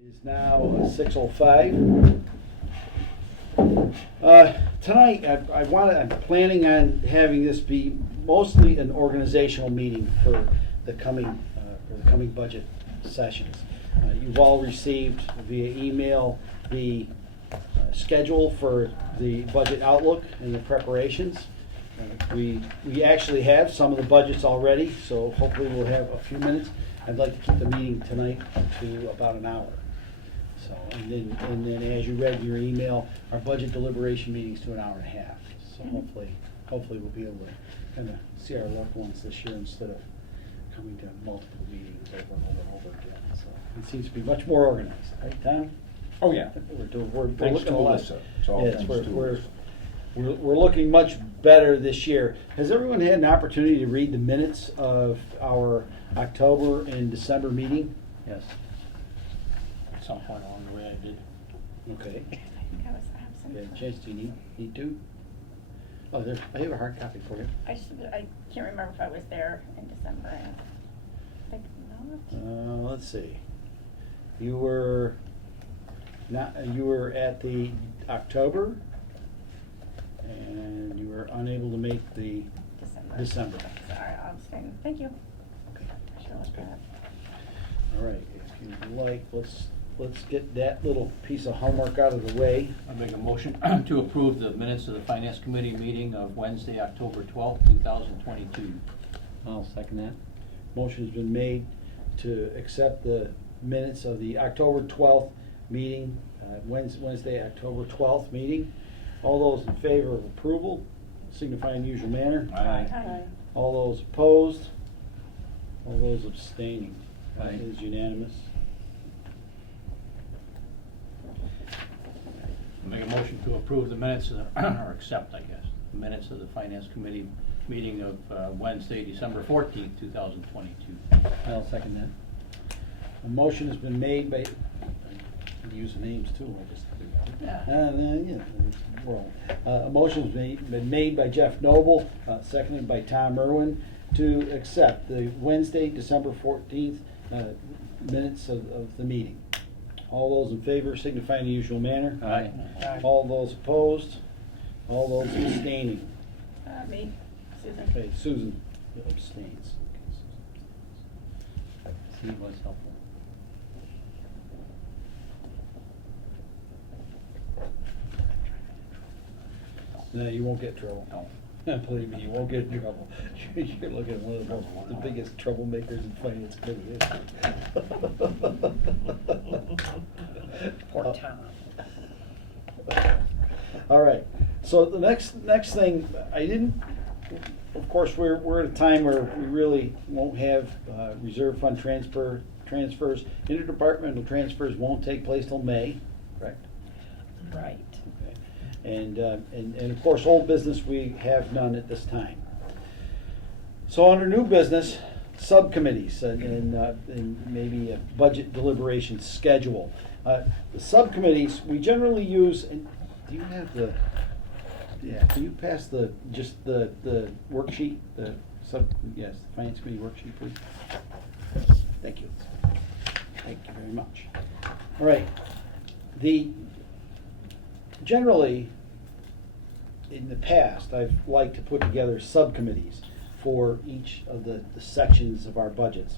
It is now 6:05. Tonight, I'm planning on having this be mostly an organizational meeting for the coming budget sessions. You've all received via email the schedule for the budget outlook and the preparations. We actually have some of the budgets already, so hopefully we'll have a few minutes. I'd like to keep the meeting tonight to about an hour. So, and then as you read in your email, our budget deliberation meeting's to an hour and a half. So hopefully we'll be able to kind of see our loved ones this year instead of coming to multiple meetings over and over and over again. So it seems to be much more organized, right, Tom? Oh, yeah. We're Thanks looking to a lot. Alyssa. It's all Yes, thanks to we're Alyssa. looking much better this year. Has everyone had an opportunity to read the minutes of our October and December meeting? Yes. At some point along the way I did. Okay. I think I was absent. Yeah, Chance, do you need to? Oh, there, I have a hard copy for you. I can't remember if I was there in December. I think not. Let's see. You were at the October, and you were unable to make the December. Sorry, I'll abstain. Thank you. Okay. I should have looked at All right, if you'd like, let's get that little piece of homework out of the way. I make a motion to approve the minutes of the Finance Committee meeting of Wednesday, October 12th, 2022. I'll second that. Motion's been made to accept the minutes of the October 12th meeting, Wednesday, October 12th meeting. All those in favor of approval signify in the usual manner. it. Aye. All those opposed? All those abstaining? That Aye. is unanimous. I make a motion to approve the minutes, or accept, I guess, the minutes of the Finance Committee meeting of Wednesday, December 14th, 2022. I'll second that. A motion has been made by, I use the names too, I just. A motion's been made by Jeff Noble, seconded by Tom Irwin, to accept the Wednesday, December 14th minutes of the meeting. All those in favor signify in the usual manner. Aye. All those opposed? All those abstaining? Me, Susan. Okay, Susan abstains. C was helpful. No, you won't get in trouble. No. Believe me, you won't get in trouble. You're looking at one of the biggest troublemakers in finance committee history. Poor Tom. All right, so the next thing, of course, we're at a time where we really won't have reserve fund transfers. Interdepartmental transfers won't take place till May, correct? Right. Okay. And of course, old business, we have none at this time. So under new business, subcommittees and maybe a budget deliberation schedule. The subcommittees, we generally use, and do you have the, yeah, can you pass the worksheet, the Finance Committee worksheet, please? Thank you. Thank you very much. All right. Generally, in the past, I've liked to put together subcommittees for each of the sections of our budgets.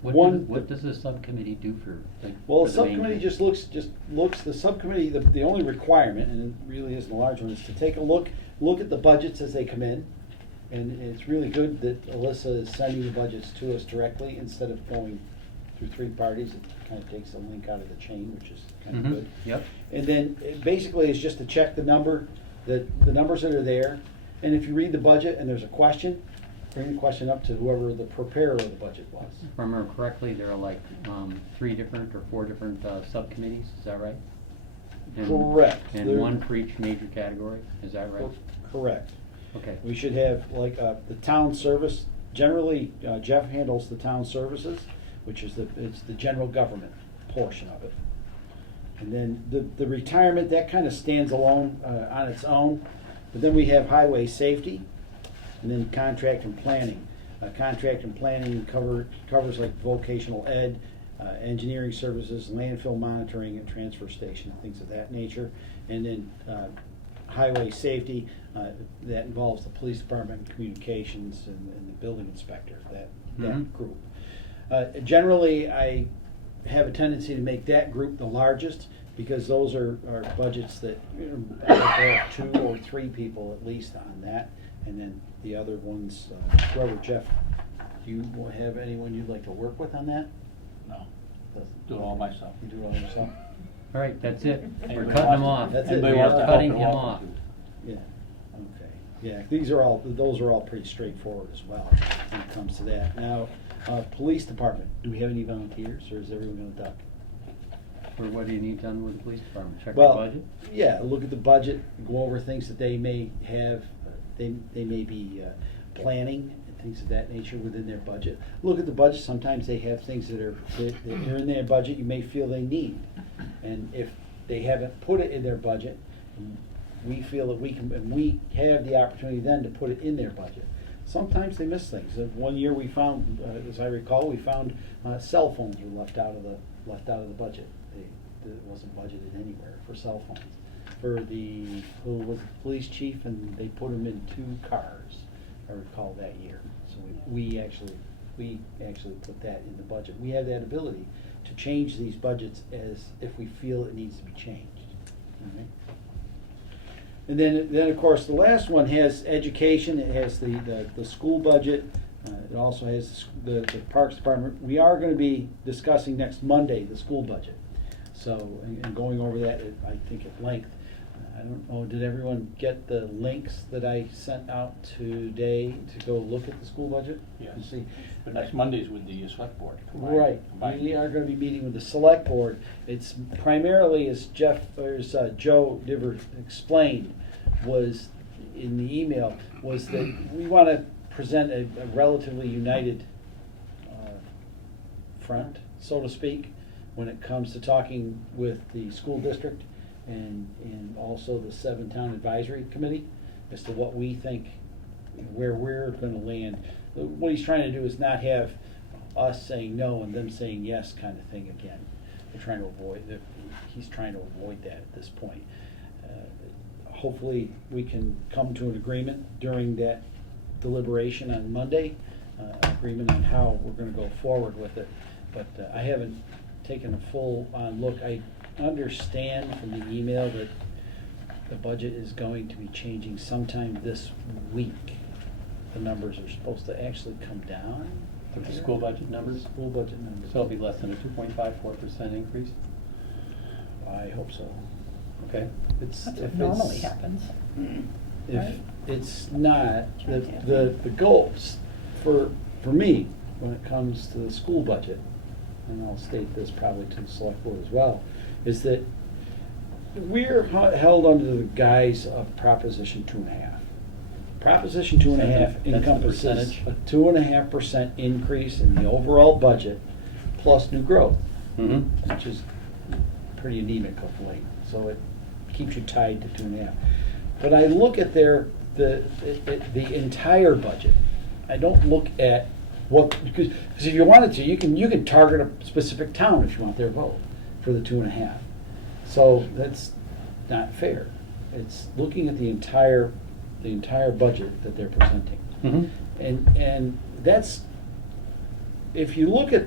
What does the subcommittee do for the? Well, for the the main- subcommittee just looks, the subcommittee, the only requirement, and it really isn't a large one, is to take a look at the budgets as they come in. And it's really good that Alyssa is sending the budgets to us directly instead of going through three parties. It kind of takes a link out of the chain, which is kind of Mhm. good. Yep. And then basically it's just to check the numbers that are there. And if you read the budget and there's a question, bring the question up to whoever the preparer of the budget was. If I remember correctly, there are like 3 different or 4 different subcommittees, is that right? And- Correct. And There- one for each major category, is that right? Correct. Okay. We should have like the town service. Generally, Jeff handles the town services, which is it's the general government portion of it. And then the retirement, that kind of stands alone on its own. But then we have highway safety, and then contract and planning. Contract and planning covers like vocational ed, engineering services, landfill monitoring and transfer station, things of that nature. And then highway safety, that involves the police department, communications, and the building inspector, that Mhm. group. Generally, I have a tendency to make that group the largest, because those are budgets that, I have 2 or 3 people at least on that, and then the other ones, whoever, Jeff, do you have anyone you'd like to work with on that? No, Doesn't- do it all myself. You do it all yourself? All right, that's it. We're Anybody cutting him wants off. to- That's it. Anybody We wants are to help, cutting you're him welcome off. to. Yeah, okay. Yeah, those are all pretty straightforward as well when it comes to that. Now, police department, do we have any volunteers, or is everyone gonna duck? Or what do you need done with the police department? Check the Well, budget? yeah, look at the budget, go over things that they may have, they may be planning and things of that nature within their budget. Look at the budget, sometimes they have things that are in their budget you may feel they need. And if they haven't put it in their budget, we feel that we can, and we have the opportunity then to put it in their budget. Sometimes they miss things. One year we found, as I recall, we found cell phones were left out of the budget. It wasn't budgeted anywhere for cell phones. For who was the police chief, and they put them in 2 cars, I recall that year. So we actually put that in the budget. We have that ability to change these budgets as if we feel it needs to be changed. All right? And then of course, the last one has education. It has the school budget. It also has the Parks Department. We are going to be discussing next Monday the school budget. So, and going over that, I think at length. I don't know, did everyone get the links that I sent out today to go look at the school budget? Yes. And see? But next Monday's with the select board. combined- Right, combined. we are gonna be meeting with the select board. It's primarily, as Joe Diver explained, was in the email, was that we wanna present a relatively united front, so to speak, when it comes to talking with the school district and also the 7-town advisory committee as to what we think, where we're gonna land. What he's trying to do is not have us saying no and them saying yes kind of thing again. We're trying to avoid, he's trying to avoid that at this point. Hopefully, we can come to an agreement during that deliberation on Monday, agreement on how we're gonna go forward with it. But I haven't taken a full-on look. I understand from the email that the budget is going to be changing sometime this week. The numbers are supposed to actually come down. The school budget numbers? School budget numbers. So it'll be less than a 2.54% increase? I hope so. Okay. It's, That's if what it's- normally happens. If Right. it's not, the goals for me, when it comes to the school budget, and I'll state this probably to the select board as well, is that we're held under the guise of Proposition 2.5. Proposition 2.5 That's the encompasses percentage. a 2.5% increase in the overall budget plus new growth, Mm-hmm. which is pretty anemic of late, so it keeps you tied to 2.5. But I look at the entire budget. I don't look at what, because if you wanted to, you can target a specific town if you want their vote for the 2.5. So that's not fair. It's looking at the entire budget that they're presenting. Mm-hmm. And that's, if you look at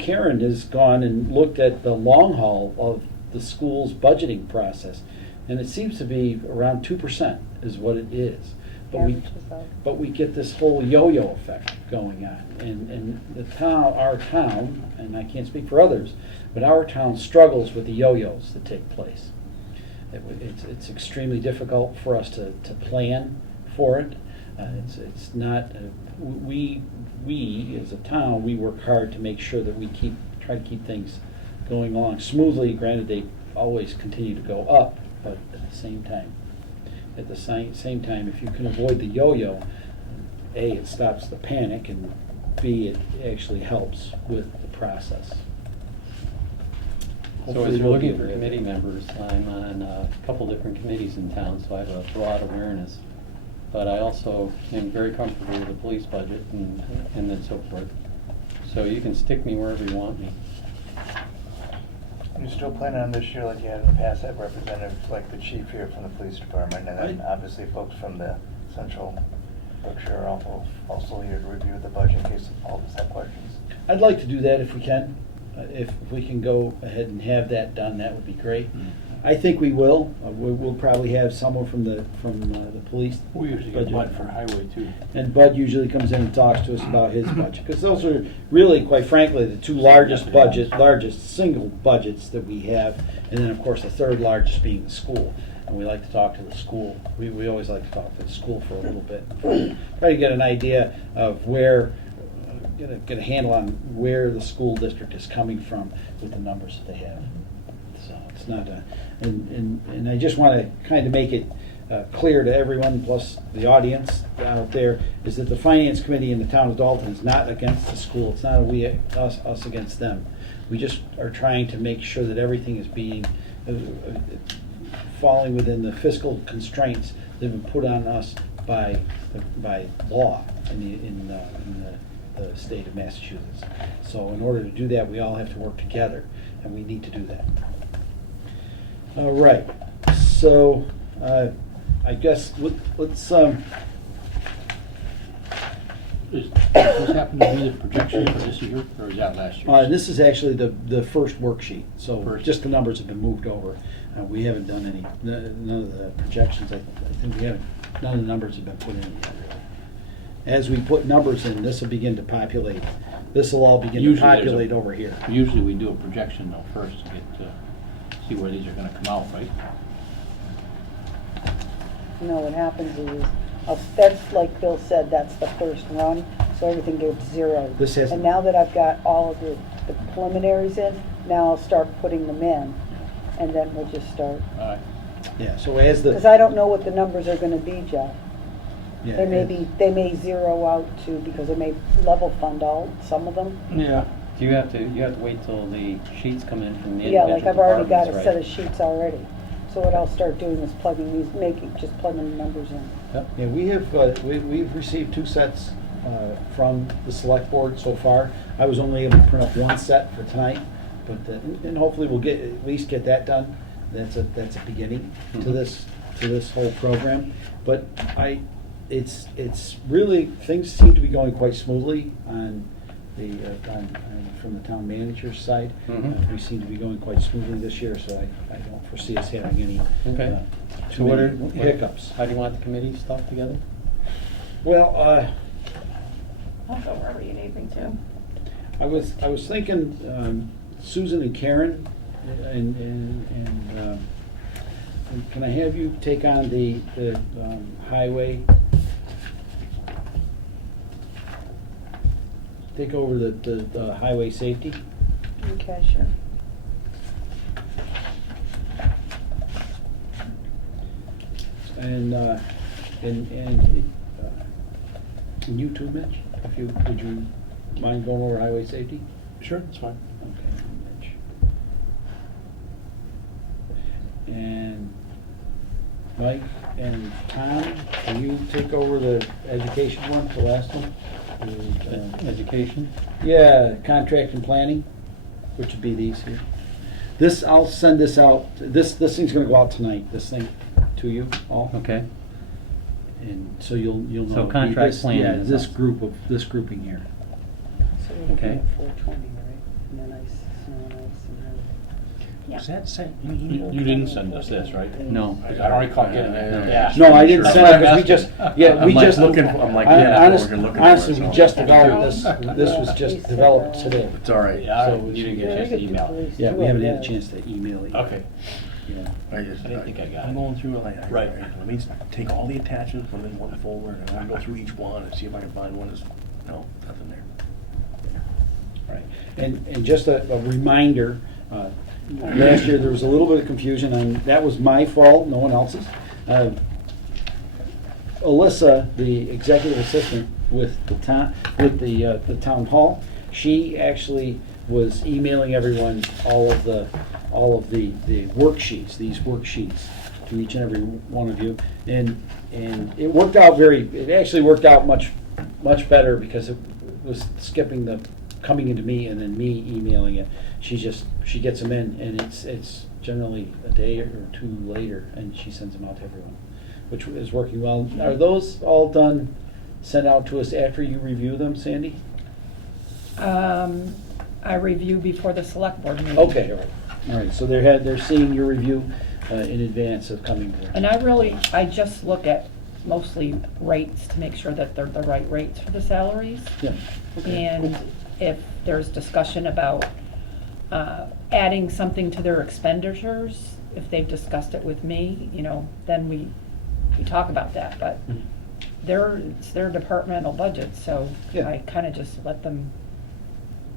Karen has gone and looked at the long haul of the school's budgeting process, and it seems to be around 2% is what it is. But we get this whole yo-yo effect going on, and our town, and I can't speak for others, but our town struggles with the yo-yos that take place. It's extremely difficult for us to plan for it. It's not, we as a town, we work hard to make sure that we try to keep things going along smoothly. Granted, they always continue to go up, but at the same time, if you can avoid the yo-yo, A, it stops the panic, and B, it actually helps with the process. So Hopefully as you're we'll looking be for able to- committee members, I'm on a couple different committees in town, so I have a broad awareness. But I also am very comfortable with the police budget and then so forth. So you can stick me wherever you want me. You're still planning on this year, like you had in the past, have representatives like the chief here from the police department, and then Right. obviously folks from the central Berkshire are also here to review the budget in case all of us have questions. I'd like to do that if we can. If we can go ahead and have that done, that would be great. I think we will. We'll probably have someone from the police. We usually get one for highway too. And Bud usually comes in and talks to us about his budget, because those are really, quite frankly, the two largest single budgets that we have, and then, of course, the third largest being the school. And we like to talk to the school. We always like to talk to the school for a little bit, try to get an idea of where, get a handle on where the school district is coming from with the numbers that they have. So it's not a, and I just want to kind of make it clear to everyone, plus the audience out there, is that the finance committee in the town of Dalton is not against the school. It's not us against them. We just are trying to make sure that everything is being falling within the fiscal constraints that have been put on us by law in the state of Massachusetts. So in order to do that, we all have to work together, and we need to do that. All right, so I guess let's Does this happen to be the projection for this year, or is that last year? this is actually the first worksheet, so First. just the numbers have been moved over. We haven't done any, none of the projections, I think we haven't, none of the numbers have been put in yet, really. As we put numbers in, this will begin to populate, this will all begin to Usually there's a- populate over here. Usually we do a projection though first to get, see where these are gonna come out, right? No, what happens is, that's like Bill said, that's the first run, so everything gets zeroed. This hasn't- And now that I've got all of the preliminaries in, now I'll start putting them in, and then we'll just start. All right. Yeah, so as the. Because I don't know what the numbers are gonna be, Jeff. yeah, They may zero out to, because they may level fund all, some of them. Yeah. Do you have to wait till the sheets come in from the Yeah, individual like I've already got a departments, set right? of sheets already. So what I'll start doing is plugging these, just plugging the numbers in. Yep. Yeah, we have, we've received 2 sets from the select board so far. I was only able to print up 1 set for tonight, but, and hopefully we'll at least get that done. That's a beginning to this whole program. But it's really, things seem to be going quite smoothly on from the town manager's side. Mhm. We seem to be going quite smoothly this year, so I don't foresee us having any Okay. too So what many hiccups. How do you want the committee stuff together? Well, I'll go wherever you need me to. I was thinking Susan and Karen, and can I have you take on the highway? Take over the highway safety. Okay, sure. And you too, Mitch? Would you mind going over highway safety? Sure, that's fine. Okay, Mitch. And Mike and Tom, can you take over the education one, the last one? Education? Yeah, contract and planning, which would be these here. This, I'll send this out, this thing's gonna go out tonight, this thing, to you all. Okay. And so you'll know. So it'll be contract this- planning Yeah, is this out. this grouping here. So we're looking Okay. at 420, right? And then snow and ice and everything. Yeah. Was that sent? You didn't send us this, right? No. 'Cause I don't recall getting it. No. Yeah. No, I didn't That's send why it, I'm because we asking. just, yeah, we I'm like just. looking for- I'm like, yeah, that's what honest- we're looking for, Honestly, we so- just developed this was Yeah, just he said developed that. today. It's all right. Yeah, So you didn't get a Yeah, chance I to get the email. police Yeah, too, we haven't I had a guess. chance to email it. Okay. Yeah. I just, I didn't think I got I'm it. going through it, like, Right. let me take all the attachments, put them in one folder, and I'm gonna go through each one and see if I can find one that's, no, nothing there. Right, and just a reminder, last year there was a little bit of confusion, and that was my fault, no one else's. Alyssa, the executive assistant with the town hall, she actually was emailing everyone all of the worksheets, these worksheets, to each and every one of you, and it worked out it actually worked out much better, because it was skipping the coming into me and then me emailing it. She gets them in, and it's generally a day or two later, and she sends them out to everyone, which is working well. Are those all done, sent out to us after you review them, Sandy? I review before the select board meeting. Okay, all right, so they're seeing your review in advance of coming here. And I just look at mostly rates to make sure that they're the right rates for the salaries. Yeah. Okay. And if there's discussion about adding something to their expenditures, if they've discussed it with me, then we talk about that. But it's their departmental budget, so Yeah. I kind of just let them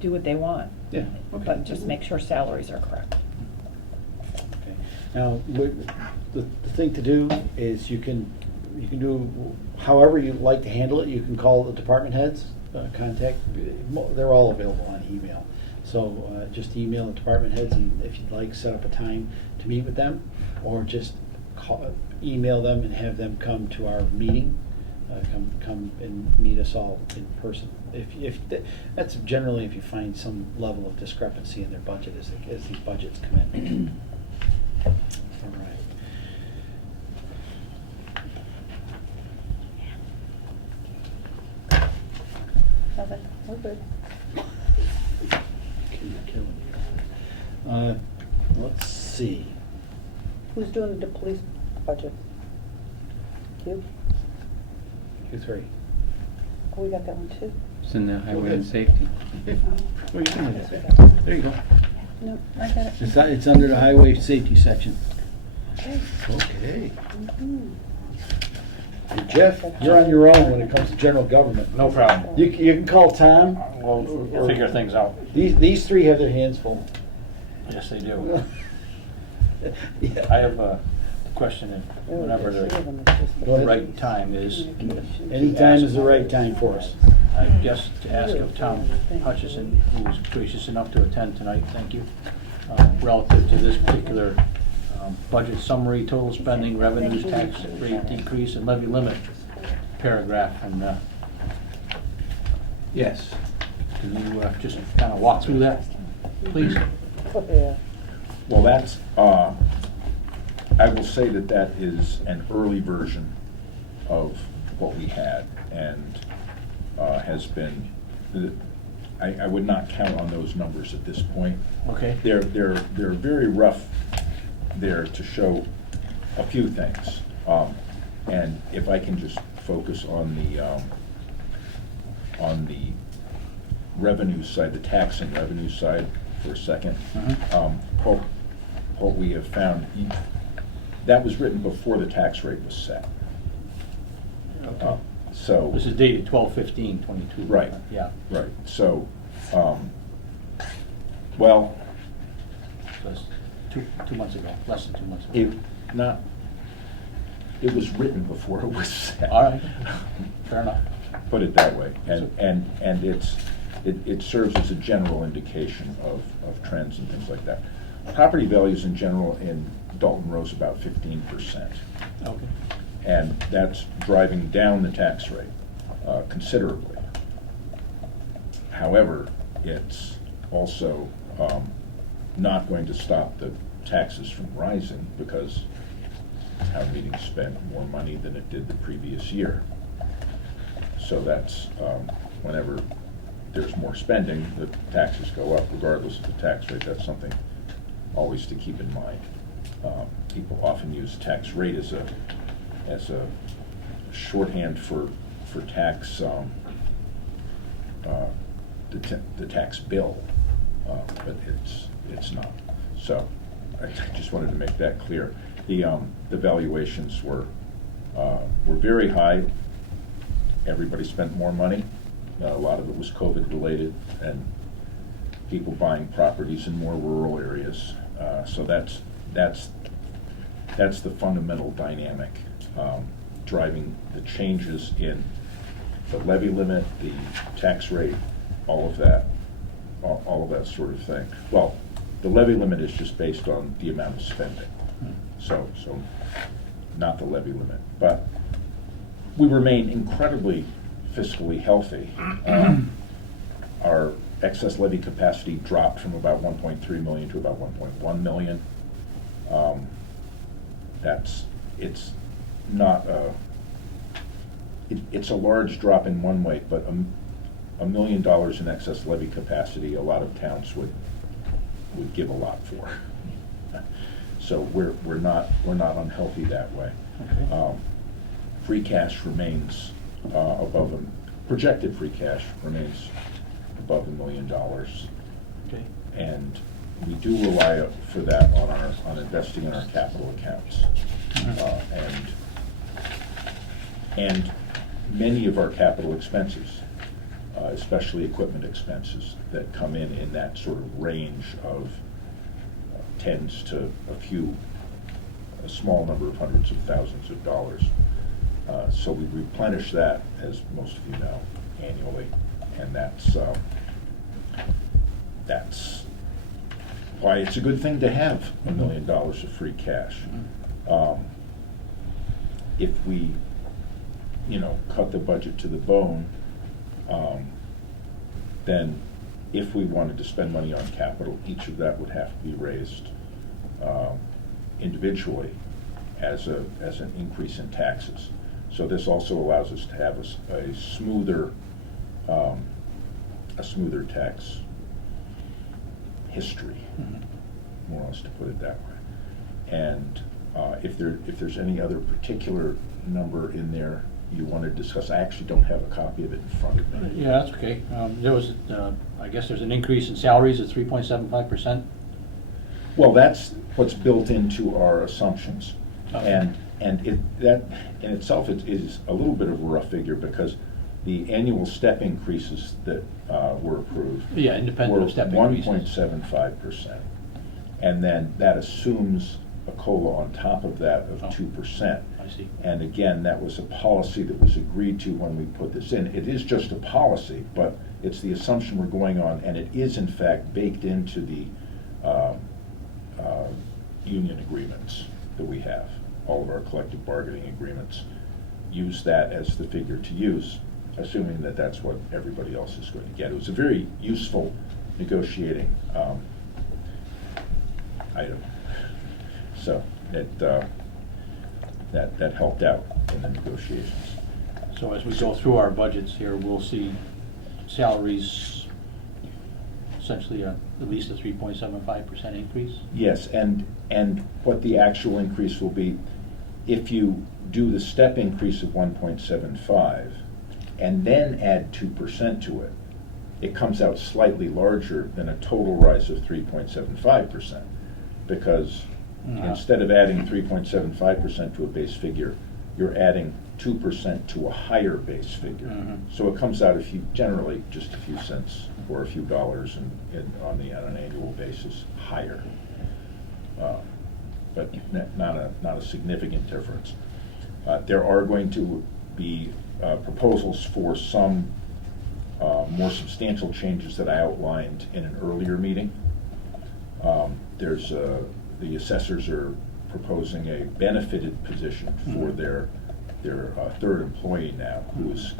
do what they want. Yeah, okay. But just make sure salaries are correct. Okay. Now, the thing to do is you can do however you like to handle it. You can call the department heads, contact, they're all available on email. So just email the department heads, and if you'd like, set up a time to meet with them, or just email them and have them come to our meeting, come and meet us all in person. That's generally if you find some level of discrepancy in their budget as these budgets come in. All right. Nothing, we're good. Let's see. Who's doing the police budget? You? You three. Oh, we got that one too. It's in the highway and ahead. safety. Oh, you can have it. There you go. No, I got it. It's under the highway safety section. Okay. Okay. Mhm. And Jeff, you're on your own when it comes to general government. No problem. You can call Tom. We'll figure things out. These three have their hands full. Yes, they do. Yeah. I have a question, if Oh, whenever there's three of the them, it's just Go ahead. right time is. Any time is the right time for us. I guess to ask of Tom Hutchison, who was gracious enough to attend tonight, thank you, relative to this particular budget summary, total spending, revenues, tax rate decrease, and levy limit paragraph. And yes, can you just kind of walk through that, please? Oh, yeah. Well, that's, I will say that that is an early version of what we had, and has been, I would not count on those numbers at this point. Okay. They're very rough there to show a few things. And if I can just focus on the revenue side, the tax and revenue side for a second. What we have found, that was written before the tax rate was set. Okay. So. This is dated 12/15/22. Right. Yeah. Right, so, well, So it's two months ago, less than 2 months ago. it was written before it was set. All right, fair enough. Put it that way, and it serves as a general indication of trends and things like that. Property values in general in Dalton rose about 15%. Okay. And that's driving down the tax rate considerably. However, it's also not going to stop the taxes from rising, because town meeting spent more money than it did the previous year. So that's, whenever there's more spending, the taxes go up regardless of the tax rate. That's something always to keep in mind. People often use tax rate as a shorthand for tax, the tax bill, but it's not. So I just wanted to make that clear. The valuations were very high. Everybody spent more money. A lot of it was COVID related, and people buying properties in more rural areas. So that's the fundamental dynamic driving the changes in the levy limit, the tax rate, all of that sort of thing. Well, the levy limit is just based on the amount of spending, so not the levy limit. But we remain incredibly fiscally healthy. Our excess levy capacity dropped from about 1.3 million to about 1.1 million. It's not it's a large drop in one way, but $1 million in excess levy capacity, a lot of towns would give a lot for. So we're not unhealthy that way. Okay. Free cash remains projected free cash remains above $1 million. Okay. And we do rely for that on investing in our capital accounts. And many of our capital expenses, especially equipment expenses that come in that sort of range of tens to a small number of hundreds of thousands of dollars. So we replenish that, as most of you know, annually, and that's why it's a good thing to have $1 million of free cash. If we, cut the budget to the bone, then if we wanted to spend money on capital, each of that would have to be raised individually as an increase in taxes. So this also allows us to have a smoother tax history, more or less, to put it that way. And if there's any other particular number in there you want to discuss, I actually don't have a copy of it in front of me. Yeah, that's okay. There was, I guess there's an increase in salaries of 3.75%. Well, that's what's built into our assumptions. Okay. And that in itself is a little bit of a rough figure, because the annual step increases that were approved Yeah, independent of step were increases. 1.75%. And then that assumes a COLA on top of that of 2%. I see. And again, that was a policy that was agreed to when we put this in. It is just a policy, but it's the assumption we're going on, and it is in fact baked into the union agreements that we have. All of our collective bargaining agreements use that as the figure to use, assuming that that's what everybody else is going to get. It was a very useful negotiating item. So that helped out in the negotiations. So as we go through our budgets here, we'll see salaries essentially at least a 3.75% increase? Yes, and what the actual increase will be, if you do the step increase of 1.75 and then add 2% to it, it comes out slightly larger than a total rise of 3.75%, because instead of adding 3.75% to a base figure, you're adding 2% to a higher base figure. So it comes out generally just a few cents or a few dollars on an annual basis higher, but not a significant difference. There are going to be proposals for some more substantial changes that I outlined in an earlier meeting. The assessors are proposing a benefited position for their third employee now, who's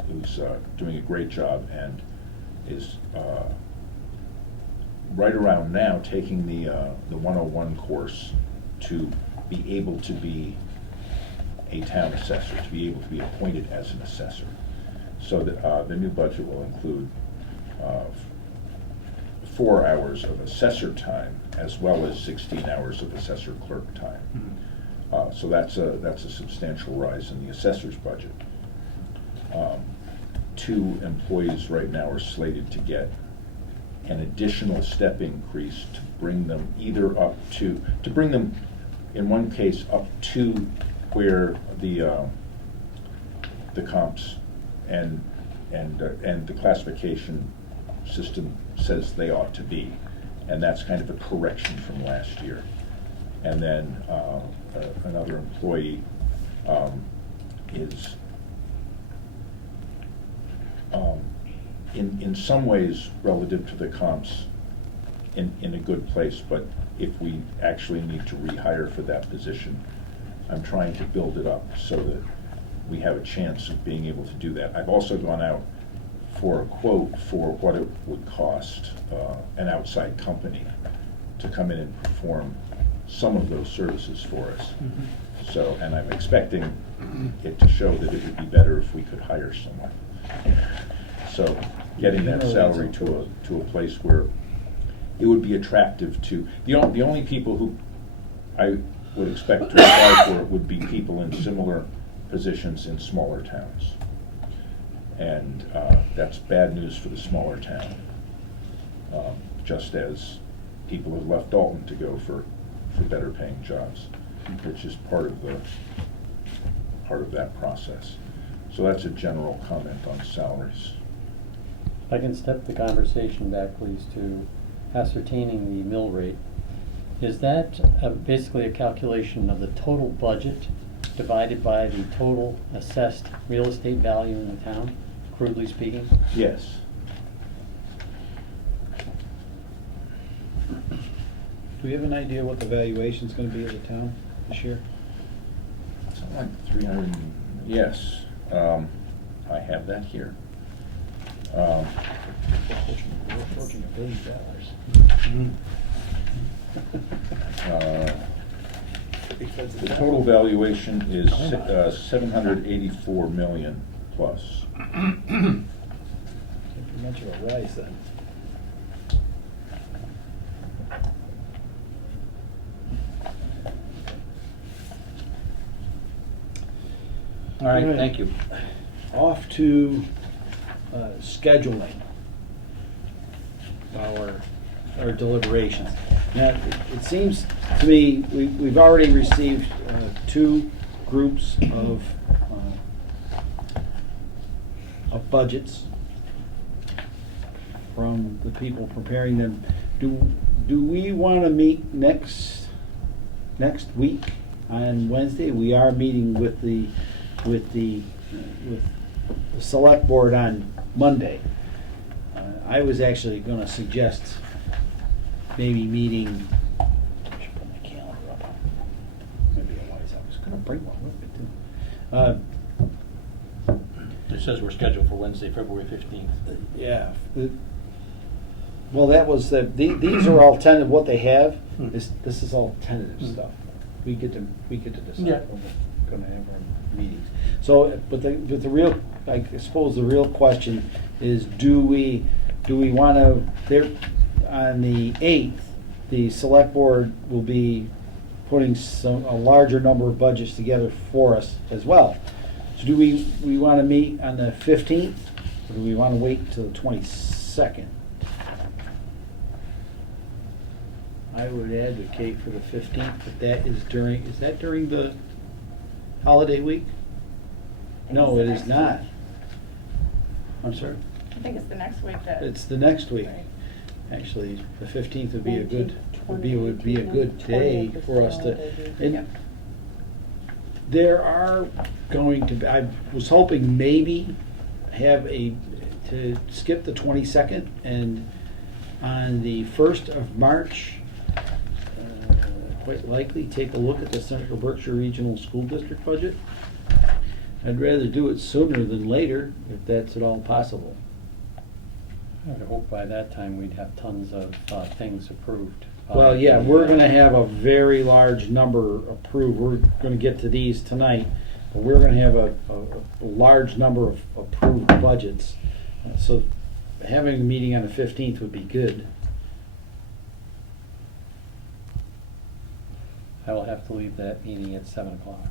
doing a great job and is right around now taking the 101 course to be able to be a town assessor, to be able to be appointed as an assessor. So the new budget will include 4 hours of assessor time as well as 16 hours of assessor clerk time. So that's a substantial rise in the assessor's budget. 2 employees right now are slated to get an additional step increase to bring them in one case up to where the comps and the classification system says they ought to be, and that's kind of a correction from last year. And then another employee is in some ways relative to the comps in a good place, but if we actually need to rehire for that position, I'm trying to build it up so that we have a chance of being able to do that. I've also gone out for a quote for what it would cost an outside company to come in and perform some of those services for us. So, and I'm expecting it to show that it would be better if we could hire someone. So, getting that salary to a place where it would be attractive to, the only people who I would expect to apply for it would be people in similar positions in smaller towns. And that's bad news for the smaller town. Just as people have left Dalton to go for better paying jobs, which is part of that process. So that's a general comment on salaries. If I can step the conversation back, please, to ascertaining the mill rate. Is that basically a calculation of the total budget divided by the total assessed real estate value in the town, crudely speaking? Yes. Do we have an idea what the valuation's gonna be of the town this year? Something like 300, yes. I have that here. We're approaching $1 billion. The total valuation is 784 million plus. Can't be much of a rise then. All right, thank you. Off to scheduling our deliberations. Now, it seems to me we've already received 2 groups of budgets from the people preparing them. Do we want to meet next week on Wednesday? We are meeting with the select board on Monday. I was actually going to suggest maybe meeting. I should put my calendar up. Maybe otherwise I was going to bring one with me too. It says we're scheduled for Wednesday, February 15th. Yeah. Well, that was these are all tentative. What they have. This is all tentative stuff. We get to decide Yeah. when we're going to have our meetings. So, but the real, I suppose the real question is, do we want to? There, on the 8th, the select board will be putting a larger number of budgets together for us as well. So, do we want to meet on the 15th, or do we want to wait until the 22nd? I would advocate for the 15th, but is that during the holiday week? No, it is not. I'm sorry. I think it's the next week that. It's the next week. Right. Actually, the 15th would be a 19th, would be a good 20th day is for us to. holiday week. And there are going to be, I was hoping maybe to skip the 22nd and on the 1st of March, quite likely take a look at the Central Berkshire Regional School District budget. I'd rather do it sooner than later, if that's at all possible. I would hope by that time we'd have tons of things approved. Well, yeah, we're gonna have a very large number approved. We're gonna get to these tonight, but we're gonna have a large number of approved budgets. So having a meeting on the 15th would be good. I will have to leave that meeting at 7 o'clock.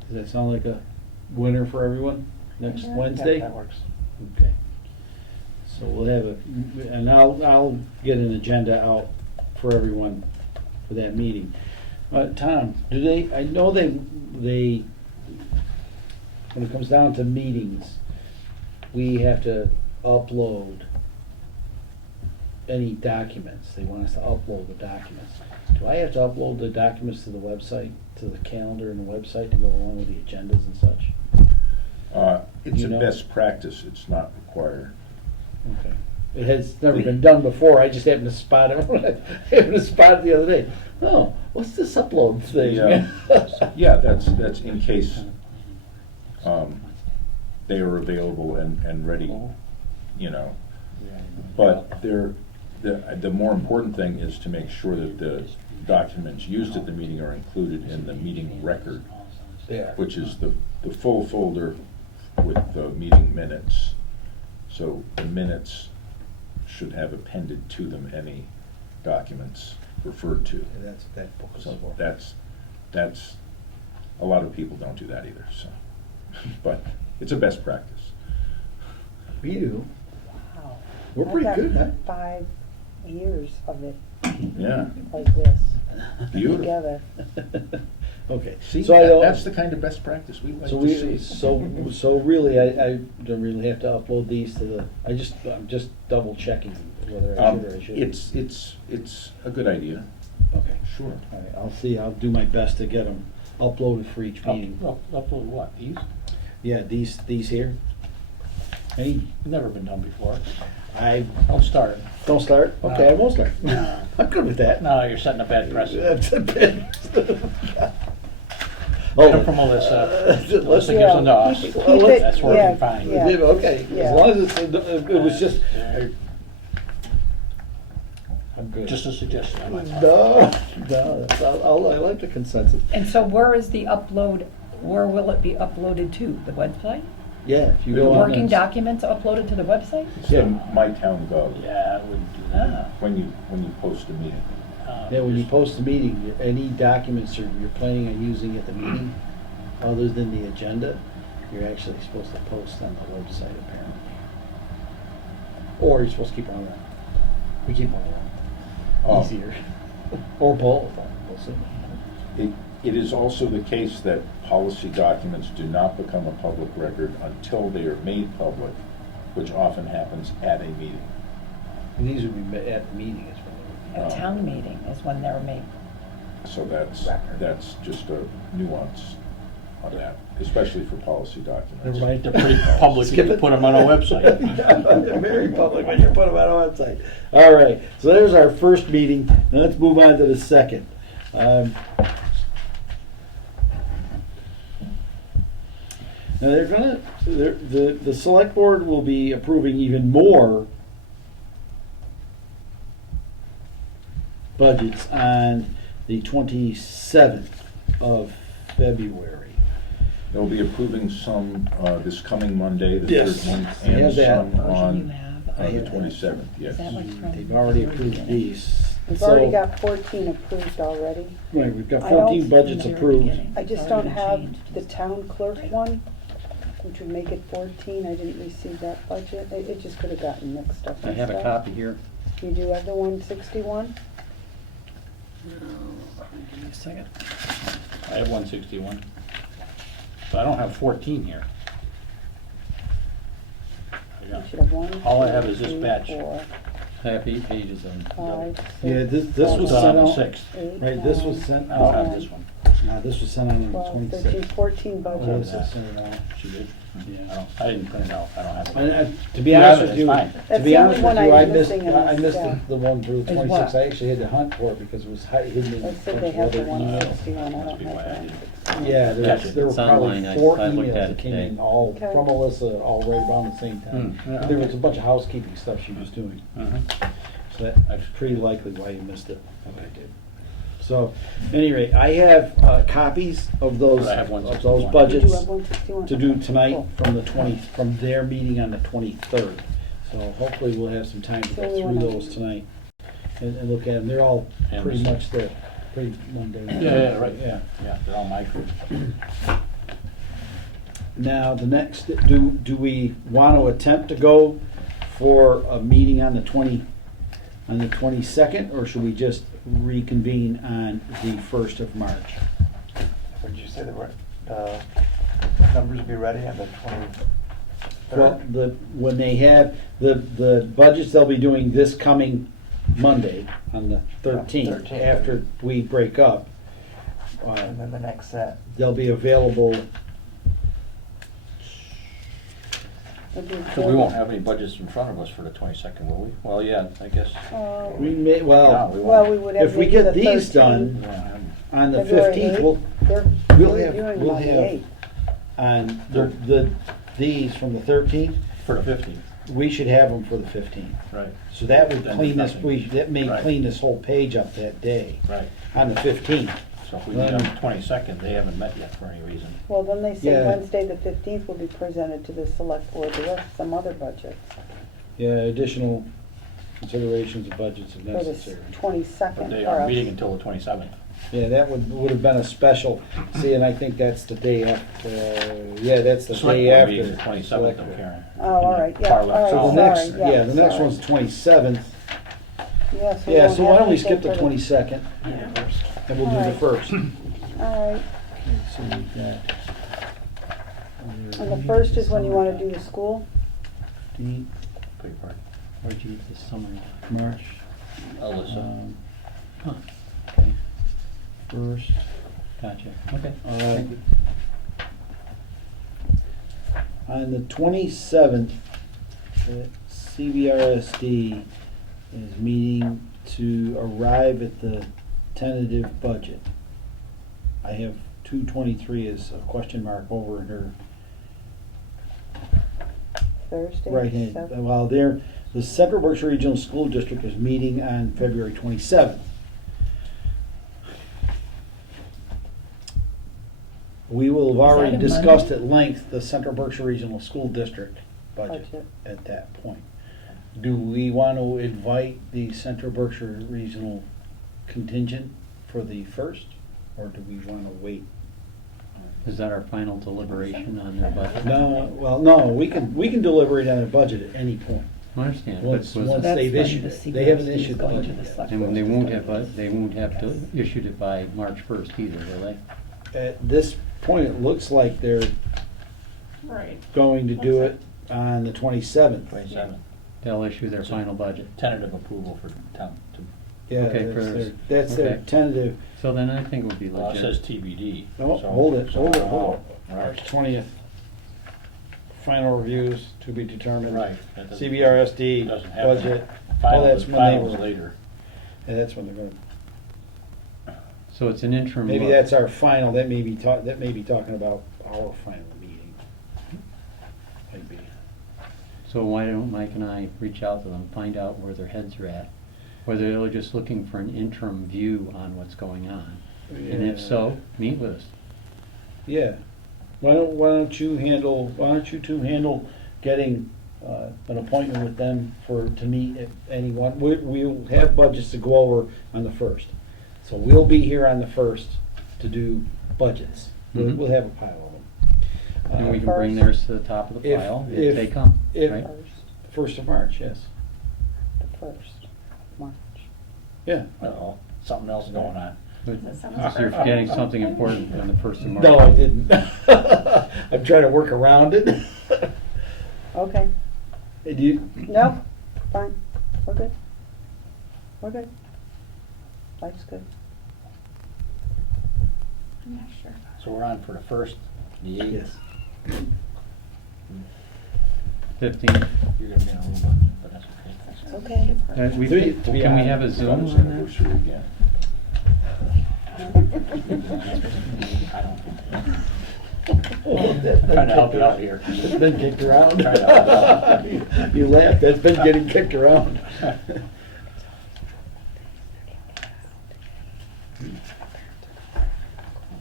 Does that sound like a winner for everyone? Next Yeah. Wednesday? Yeah, that works. Okay. So we'll have and I'll get an agenda out for everyone for that meeting. Tom, I know they, when it comes down to meetings, we have to upload any documents. They want us to upload the documents. Do I have to upload the documents to the website, to the calendar and the website to go along with the agendas and such? It's You a know? best practice, it's not required. Okay. It has never been done before. I just happened to spot it. The other day. Oh, what's this upload thing? Yeah, that's in case they are available and ready, you know. But the more important thing is to make sure that the documents used at the meeting are included in the meeting record, Yeah. which is the full folder with the meeting minutes. So the minutes should have appended to them any documents referred to. That book is So for. that's, a lot of people don't do that either, so. But it's a best practice. We do. Wow. We're I've pretty got good, huh? 5 years of it Yeah. like this, Beautiful. together. Okay. See, So I don't- that's the kind of best practice we like So to we, see. so really, I don't really have to upload these to the, I'm just double checking whether I should or I shouldn't. It's a good idea, Okay. sure. All right, I'll do my best to get them uploaded for each meeting. Upload what, these? Yeah, these here. Any, Never been done before. I Don't start. don't start? Okay, No. I won't start. I'm good with that. No, you're setting a bad precedent. That's a bit. Better for Melissa. Melissa gives them to us. Keep it- That's yeah, working fine. yeah. Okay, Yeah. as long as it's, it was just, I'm good. Just a suggestion on my part. No, I like the consensus. And so where is the upload, where will it be uploaded to? The website? Yeah, if you The go on. working the- documents uploaded to the website? It's the My Town Gov, Yeah, I wouldn't do that. when you post a meeting. Yeah, when you post a meeting, any documents you're planning on using at the meeting, other than the agenda, you're actually supposed to post on the website apparently. Or you're supposed to keep one around. We keep one around. Oh. Easier. Or both, we'll see. It is also the case that policy documents do not become a public record until they are made public, which often happens at a meeting. And these would be at the meeting as well. A town meeting is when they're made. So that's just a nuance on that, especially for policy documents. Never mind. They're pretty public if Skip you it. put them on a website. They're very public when you put them on a website. All right, so there's our first meeting. Now let's move on to the second. Now the select board will be approving even more budgets on the 27th of February. They'll be approving some this coming Monday, the Yes. 13th, I have and that. some Version on you have? I the have that. 27th, yes. Is that like from? They've already the very approved beginning? these. We've So- already got 14 approved already. Right, we've got I 14 don't- budgets From the very approved. beginning. I just It's don't already been have changed. the town clerk one, which would make it 14. I didn't receive that budget. It just could have gotten mixed up I and have a stuff. copy here. You do have the 161? Give me a second. I have 161. But I don't have 14 here. I You got- should have one. All I two, have is this three, batch. 4, I have 8 pages of them. 5, 6, Yeah, this was It's on sent the out. 6th. 8, Right, this 9, was sent I don't have out. this one. This was sent out on the 12, 13, 26th. 14 Oh, budgets. this is sent it out. She did? Yeah. I didn't print it out. I don't have And, it. to be You honest have it, with it's you, fine. to That's be the honest only with one you, I I'm missed, missing in I this missed stack. the one for the Is 26th. what? I actually had to hunt for it because it was hidden in a I bunch said they of have the other one emails. next to you, and I Must don't be have why I that. didn't. Yeah, Gotcha. there were It's probably online. I 4 looked emails at that it came in today. all Okay. from Alyssa, all right around the same time. Hmm, yeah. There was a bunch of housekeeping stuff she was doing. Mhm. So that's pretty likely why you missed it. I did. So, at any rate, I have copies of those I have of 161. those You do budgets have 161? to do tonight Cool. from their meeting on the 23rd. So hopefully we'll have some time to So go we through wanna- those tonight and look at them. They're all And pretty this- much pretty mundane. Yeah, right. Yeah. Yeah, they're all my group. Now, the next, do we want to attempt to go for a meeting on the 22nd, or should we just reconvene on the 1st of March? Would you say the numbers would be ready on the 23rd? Well, when they have, the budgets they'll be doing this coming Monday on the 13th, 13th. after we break up, And then the next set. they'll be available. So we won't have any budgets in front of us for the 22nd, will we? Well, yeah, I guess. We may, No, well, we Well, won't. we would have. if we maybe get the these 13th. done We won't have them. on the February 15th, 8th. we'll They're we'll reviewing have, them we'll on the have, 8th. on the these from the 13th, For the 15th, we should have them for the 15th. right, So that would Then clean this, nothing. that may Right. clean this whole page up that day, right. on the 15th. So if we meet on the 22nd, they haven't met yet for any reason. Well, then they say Yeah. Wednesday, the 15th will be presented to the select board, the rest, some other budgets Yeah, additional considerations of budgets if for the necessary. 22nd. But they or are else- meeting until the 27th. Yeah, that would have been a special, see, and I think that's the day after, yeah, that's the The select day board after. meeting is the 27th, though, Select board. Karen. Oh, all right, yeah, Far all left right, So the column. next, sorry, yeah, the next sorry. one's 27th. Yes, we Yeah, won't so why have don't we anything skip the for 22nd, and we'll do the Alright. first. All right, So we've got. and the first is when you wanna do the school? The Beg your pardon. Where'd you get this summary? March. Alyssa. Huh, okay, First. gotcha, okay. Uh, On the 27th, the CBRSD is meeting to arrive at the tentative budget. I have 223 as a question mark over in her Thursday? right hand. seven- Well, the Central Berkshire Regional School District is meeting on February 27th. We will have already a discussed Monday? at length the Central Berkshire Regional School District budget Budget. at that point. Do we want to invite the Central Berkshire Regional contingent for the first, or do we want to wait? Is that our final deliberation on their budget? No, well, no, we can deliberate on their budget at any point. I understand, but Once was, once That's they've when issued the it. They haven't CBRC is issued the going to budget the yet. select and they won't have to issued it by March 1st either, will they? At this point, it looks like they're Right. going to do it on the 27th. 27th. They'll issue their final budget. Tentative approval for town. Yeah, Okay, that's their okay. tentative. So then I think it would be Well, it says legit. TBD. No, so- hold it, so hold it, I don't hold know. it. Right. March 20th. Final reviews to be determined. Right. That doesn't- CBRSD, doesn't happen. budget. Final- Oh, that's when they finals were. later. Yeah, that's when they're gonna, So it's an interim maybe look. that's our final, that may be talking about our final meeting. Might be. So why don't Mike and I reach out to them, find out where their heads are at? Whether they're just looking for an interim view on what's going on. And if so, meet with us. Yeah. Why don't you two handle getting an appointment with them to meet at any one, we'll have budgets to go over on the first. So we'll be here on the first to do budgets. Mhm. We'll have a pile of them. And we can bring theirs to the top of the If- pile if- if they come, if- right? First, 1st of March, yes. the first, March. Yeah. Uh-oh, something else going on. But Does someone so you're clarify? forgetting something important on the 1st of March. No, I didn't. I'm trying to work around it. Okay, And you, no, fine, we're good. We're good. Life's good. I'm not sure. So we're on for the 1st, the 8th. yes. 15th. You're gonna be in a room, but that's okay. Okay. We To be can we honest, have a Zoom That was on that? anniversary again. I don't think. That's been Trying to help kicked you out around. here. It's been kicked around. Trying to help you out. You laughed, that's been getting kicked around.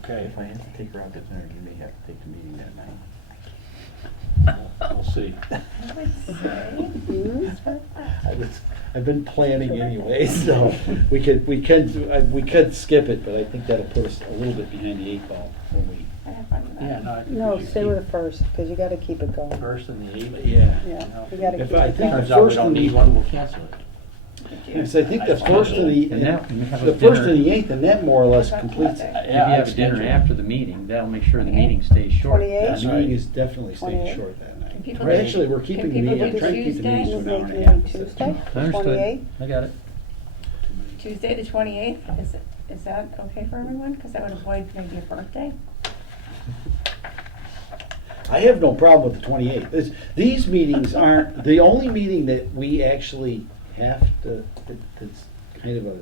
Okay, If I have to take her out to dinner, you may have to take the meeting that night. we'll see. I've been planning anyway, so we could skip it, but I think that'll put us a little bit behind the 8 ball when we. I have fun with that. Yeah, no, I think No, we should stay keep with the first, because you gotta keep it going. 1st and the 8th. Yeah. Yeah, you gotta If keep I it think going. Turns out we First don't and the- need one, we'll cancel it. Yes, I think the first and And that- and have a the first dinner. and the 8th, and that more or less completes it. If you have a dinner after the meeting, that'll make sure the meeting stays short. 28th? The meeting is definitely staying 28th. short that night. Can people Or do- actually, we're keeping the can people meeting, I'm do trying to keep the Tuesday? meetings to You an hour make and a half. maybe Tuesday, Understood. 28th? I got it. Tuesday, the 28th, is that okay for everyone? Because that would avoid maybe a birthday. I have no problem with the 28th. These meetings aren't, the only meeting that we actually have to, that's kind of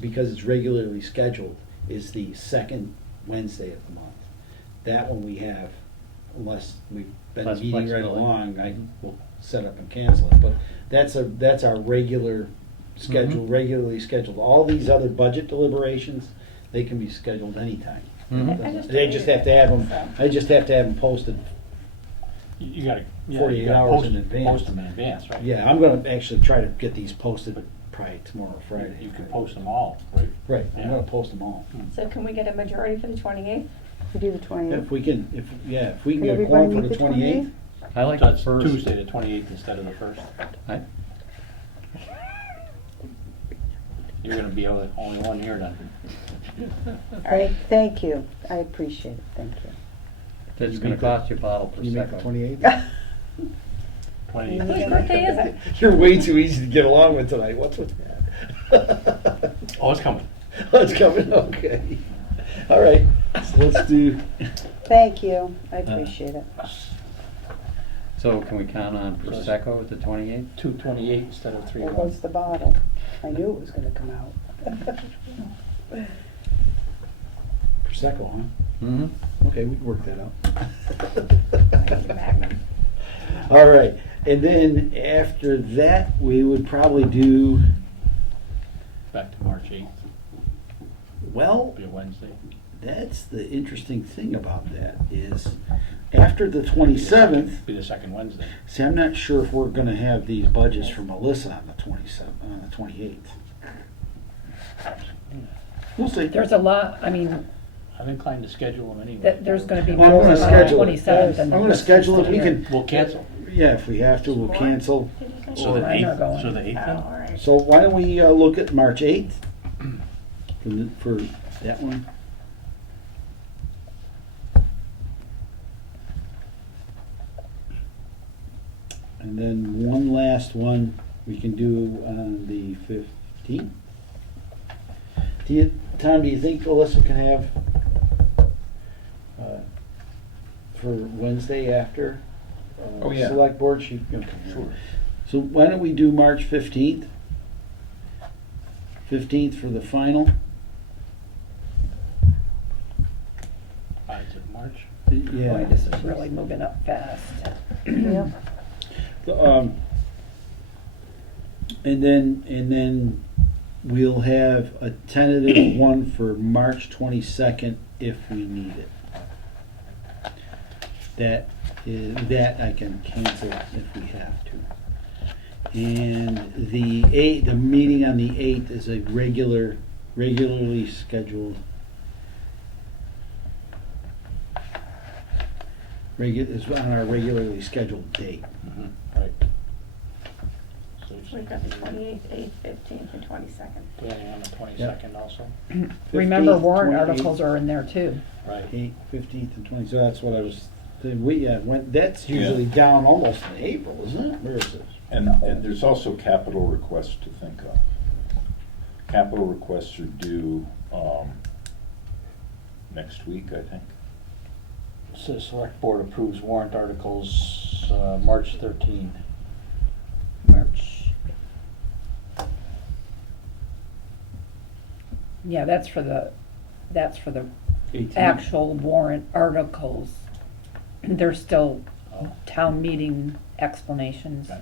because it's regularly scheduled, is the second Wednesday of the month. That one we have unless we've been Less meeting right flexibility. along, I will set up and cancel it. But that's our regular schedule, Mhm. regularly scheduled. All these other budget deliberations, they can be scheduled anytime. Mhm. I just They just have to have them, so. I just have to have them posted. You gotta. yeah, 48 you gotta hours post- in advance. Post them in advance, right? Yeah, I'm gonna actually try to get these posted probably tomorrow, or Friday. You can post them all, right? Right, I'm Yeah. gonna post them all. So can we get a majority for the 28th? We do the 28th. If we can, if we can Can get a everybody quorum for meet the the 28th. I like So the it's first. Tuesday, the 28th instead of the 1st. I- You're gonna be the only one here then. Thank you, I appreciate it, thank you. It's You gonna make the- cost you a bottle per You make the second. 28th? 28th. Whose birthday is it? You're way too easy to get along with tonight, what's with that? Oh, it's coming. Oh, it's coming, okay. All right, so let's do, Thank you, I appreciate it. So can we count on Prosecco at the 28th? 2/28 instead of 3/1. There goes the bottle. I knew it was gonna come out. Prosecco, huh? Mm-hmm. Okay, we can work that out. Magnum. All right, and then after that, we would probably do, Back to March 8th, well, be a Wednesday. that's the interesting thing about that is after the 27th, Be the second Wednesday. see, I'm not sure if we're gonna have these budgets from Melissa on the 28th. We'll see. There's a lot, I mean, I'm inclined to schedule them anyway. there's gonna be Well, I'm more gonna on the schedule it. 27th. I'm and gonna the schedule it, we here. can. We'll cancel. Yeah, if we have to, we'll cancel. Did you say So the more? Mine are 8th, going. so the 8th Oh, then? all right. So why don't we look at March 8th for that one? And then one last one we can do on the 15th. Tom, do you think Alyssa can have for Wednesday after? Oh, yeah. Select board, she can come here. Sure. So why don't we do March 15th? 15th for the final? Ides of March. Yeah. Boy, this is really moving up fast. Yep. And then we'll have a tentative one for March 22nd if we need it. That I can cancel if we have to. And the meeting on the 8th is a regularly scheduled. Is on our regularly scheduled date. Mhm, right. So you're We've got the 28th, 8th, 15th, and 22nd. planning on the 22nd also? Remember 15th, warrant 28th. articles are in there too. Right. 8th, 15th, and 20th, so that's what I was, that's Yeah. usually down almost in April, isn't it? Where is it? And there's also capital requests to think of. Capital requests are due next week, I think. So the select board approves warrant articles, March 13. March. Yeah, that's for the 18th. actual warrant articles. There's still Oh. town meeting explanations Okay.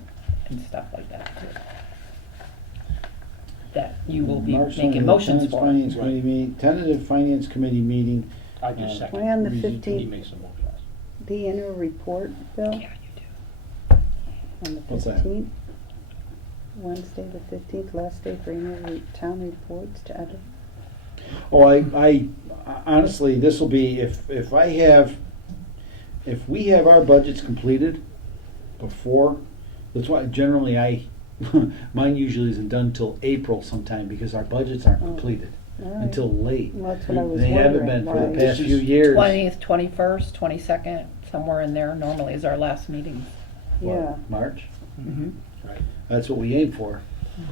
and stuff like that too. That you will be March making 20th, motions Finance for. Finance Committee meeting, tententative Finance Committee meeting. I just second. Why on the Reason- He 15th, makes a motion. the annual report, Bill? Yeah, you do. On the What's that? 15th? Wednesday, the 15th, last day for annual town reports to edit. Oh, I honestly, this will be, if we have our budgets completed before, that's why generally mine usually isn't done till April sometime because our budgets aren't Oh. completed All right. until late. Well, that's what I was They haven't been wondering, for the why- past few years. 20th, 21st, 22nd, somewhere in there normally is our last meeting. What, Yeah, March? Mm-hmm. Right. That's what we aim for.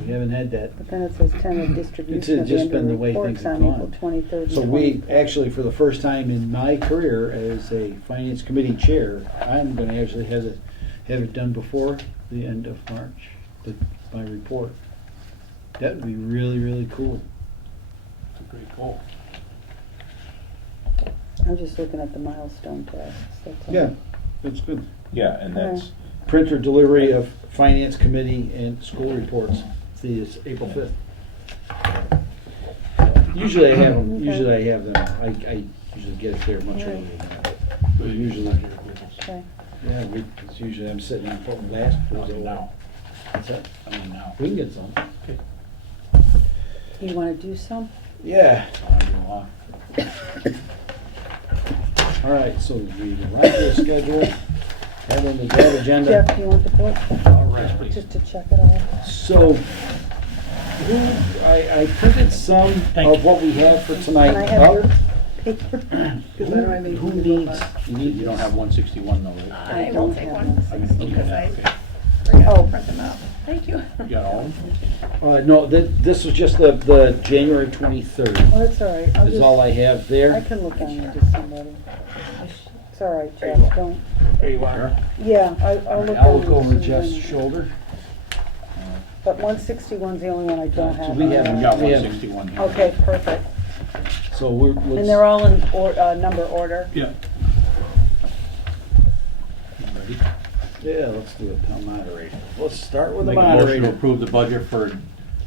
We haven't had that. but then it says tentative distribution of the just been the annual way reports things have on gone. April 23rd and So we, 24th. actually, for the first time in my career as a finance committee chair, I'm gonna actually have it done before the end of March, my report. That would be really, really cool. It's a great goal. I'm just looking at the milestone tasks, that's all. Yeah, that's good. Yeah, and that's, Printer delivery of finance committee and school reports. See, it's April 5th. Usually I have them, Okay. usually I have them, I usually get it there much Right. earlier than that. But usually, Okay. yeah, it's usually, I'm sitting and putting last. Now, What's that? I mean now. We can get some. Okay. You wanna do some? Yeah. I'll do a lot. All right, so we like the schedule, have on the job agenda. Jeff, you want the board? All right, please. Just to check it all. So, I printed some Thank of you. what we have for tonight. Can I have up. your paper? 'Cause I don't have anything Who to go needs, by. You don't have 161 though, right? I will don't take have one them. of the 60 because I Okay. forgot Oh. to print them out. Thank you. You got all of them? No, this was just the January 23rd. Oh, that's all right. I'll Is all I just, have there. I can look on it to somebody. It's all right, Jeff, don't, There you are. yeah, I'll look I'll on look it. over as soon as Jeff's I- shoulder. But 161's the only one I don't So have. we on have- there. You got We have- 161 here. Okay, perfect. So we're, And they're all in number order? Yeah. You ready? yeah, let's do it, town moderator. Let's start with the Make a motion to moderator. approve the budget for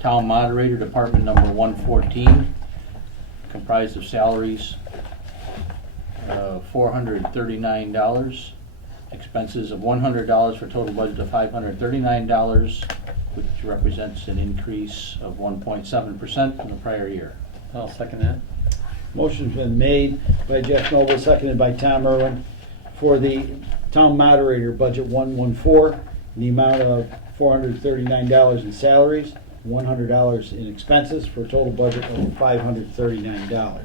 town moderator, department number 114, comprised of salaries, $439, expenses of $100 for a total budget of $539, which represents an increase of 1.7% from the prior year. I'll second that. Motion's been made by Jeff Noble, seconded by Tom Irwin, for the town moderator budget 114, in the amount of $439 in salaries, $100 in expenses, for a total budget of $539.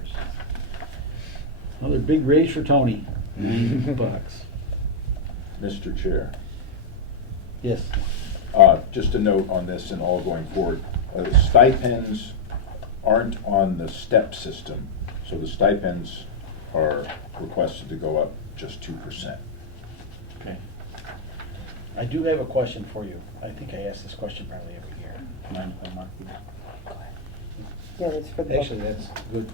Another big raise for Tony, $90. Mr. Chair. Yes. Just a note on this and all going forward, stipends aren't on the step system, so the stipends are requested to go up just 2%. Okay. I do have a question for you. I think I ask this question probably every year. Mind if I mark these? Yeah, that's for the. Actually, that's good.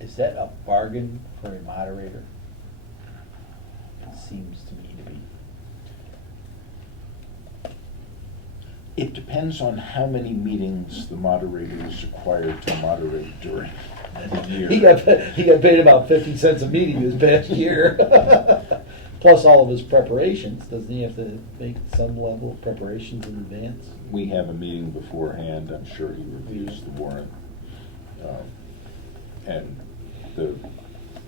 Is that a bargain for a moderator? It seems to me to be. It depends on how many meetings the moderator is required to moderate during the year. He got paid about 50 cents a meeting this past year. Plus all of his preparations. Doesn't he have to make some level of preparations in advance? We have a meeting beforehand, I'm sure he reviews the warrant, and the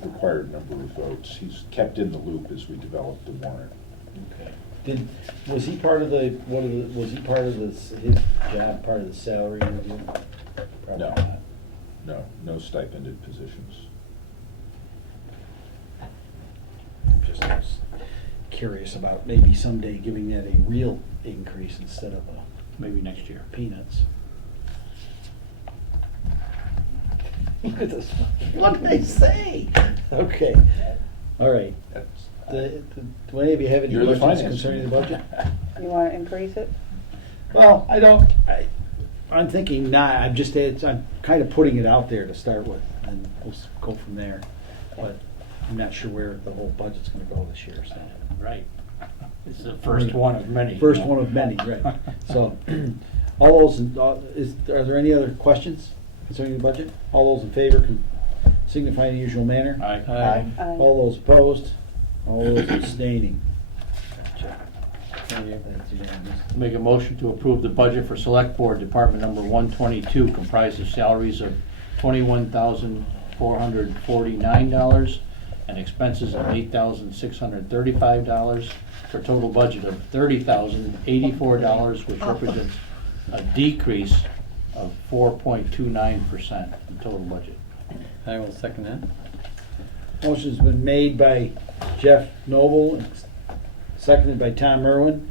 required number of votes. He's kept in the loop as we develop the warrant. Okay. Was he part of the, was he part of his job, part of the salary review? Probably No. not. No stipended positions. Just was curious about maybe someday giving that a real increase instead of Maybe next year. peanuts. Look at this. What did they say? Okay. All right. Do any of you have any You're the questions finance concerning the budget? You wanna increase it? Well, I'm thinking not, I'm kind of putting it out there to start with, and we'll go from there. But I'm not sure where the whole budget's gonna go this year, so. Right. It's the first one of many. First one of many, right. So, all those, are there any other questions concerning the budget? All those in favor can signify in the usual manner. Aye. Aye. All those opposed? All those abstaining? Gotcha. Thank you. That's unanimous. Make a motion to approve the budget for Select Board, Department number 122, comprised of salaries of $21,449 and expenses of $8,635, for a total budget of $30,084, which represents a decrease of 4.29% in total budget. I will second that. Motion's been made by Jeff Noble, and seconded by Tom Irwin,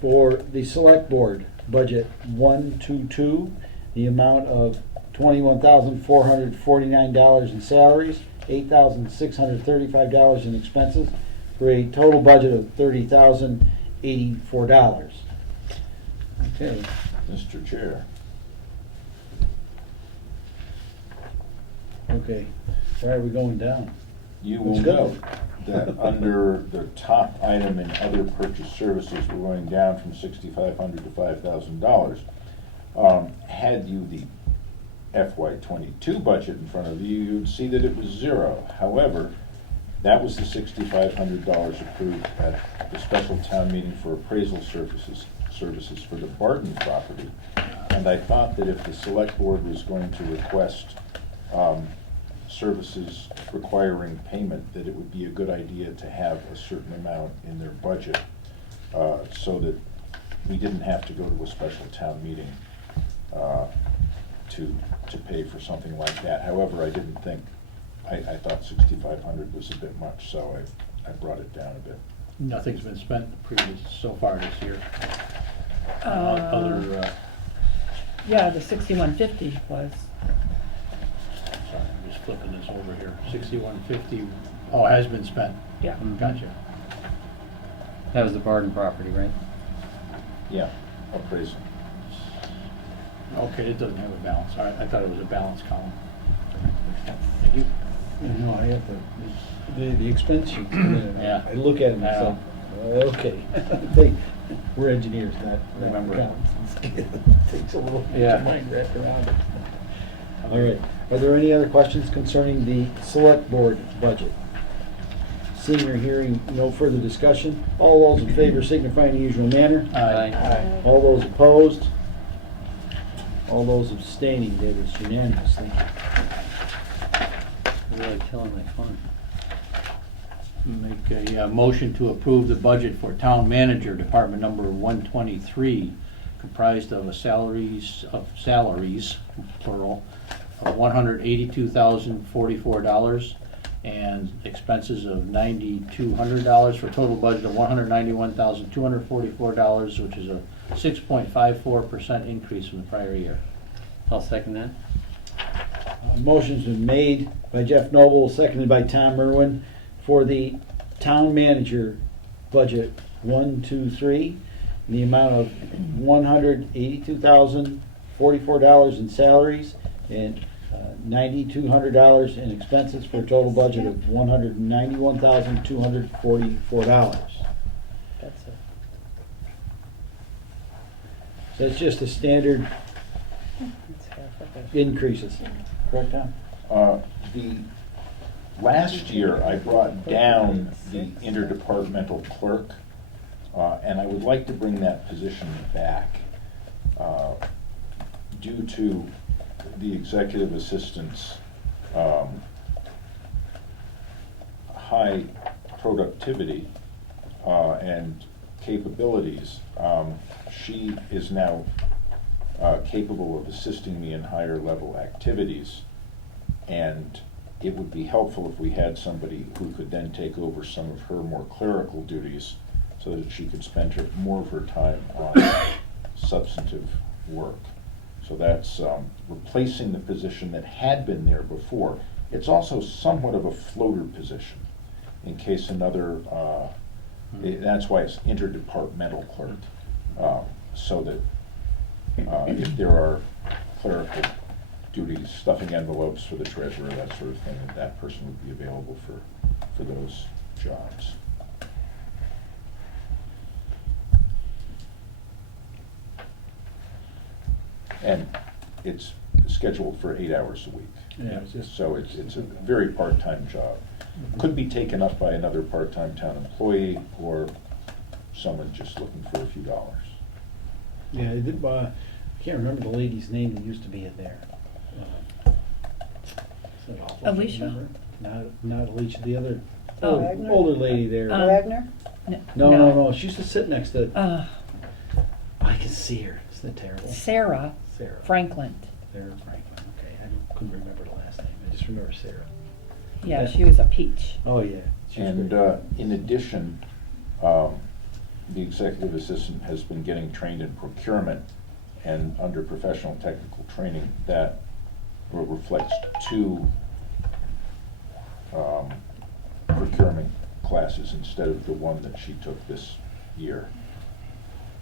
for the Select Board Budget 122, the amount of $21,449 in salaries, $8,635 in expenses, for a total budget of $30,084. Okay. Mr. Chair. Okay, why are we going down? You will That's good. note that under the top item in other purchase services, we're going down from $6,500 to $5,000. Had you the FY22 budget in front of you, you'd see that it was zero. However, that was the $6,500 approved at the special town meeting for appraisal services for the Barton property. And I thought that if the select board was going to request services requiring payment, that it would be a good idea to have a certain amount in their budget so that we didn't have to go to a special town meeting to pay for something like that. However, I didn't think, I thought 6,500 was a bit much, so I brought it down a bit. Nothing's been spent so far this year. Other, Yeah, the 6150 was, sorry, I'm just flipping this over here. 6150, oh, it has been spent. yeah. Gotcha. That was the Barton property, right? Yeah, appraisal. Okay, it doesn't have a balance. All right, I thought it was a balance column. Thank you. No, I have the expense sheet. Yeah. I look at it and I say, know. okay. We're engineers, not Remember. accountants. Takes a little Yeah. mind wrapped around it. All right, are there any other questions concerning the select board budget? Seeing or hearing no further discussion, all those in favor signify in the usual manner. Aye. All those opposed? All those abstaining, that is unanimous, thank you. Really killing my fun. Make a motion to approve the budget for town manager, department number 123, comprised of salaries, plural, of $182,044 and expenses of $9,200 for a total budget of $191,244, which is a 6.54% increase from the prior year. I'll second that. Motion's been made by Jeff Noble, seconded by Tom Irwin, for the town manager budget 123, in the amount of $182,044 in salaries and $9,200 in expenses for a total budget of $191,244. That's it. So it's just the standard That's half of it. increases, correct, Tom? The last year, I brought down the interdepartmental clerk, and I would like to bring that position back due to the executive assistant's high productivity and capabilities. She is now capable of assisting me in higher level activities, and it would be helpful if we had somebody who could then take over some of her more clerical duties so that she could spend more of her time on substantive work. So that's replacing the position that had been there before. It's also somewhat of a floater position in case another, that's why it's interdepartmental clerk, so that if there are clerical duties, stuffing envelopes for the treasurer, that sort of thing, that person would be available for those jobs. And it's scheduled for 8 hours a week. Yeah, it's just- So it's a very part-time job. Could be taken up by another part-time town employee or someone just looking for a few dollars. Yeah, I did, I can't remember the lady's name that used to be in there. Is that awful? I can't Alicia? remember. Not Alicia, the other, Oh. Wagner? older lady there. Wagner? No, she used to sit next to, Uh, I can see her, isn't that terrible? Sarah Sarah. Franklin. Sarah Franklin, okay, I couldn't remember the last name, I just remember Sarah. Yeah, she was a peach. Oh, yeah. she was And great. in addition, the executive assistant has been getting trained in procurement, and under professional technical training, that reflects 2 procurement classes instead of the one that she took this year.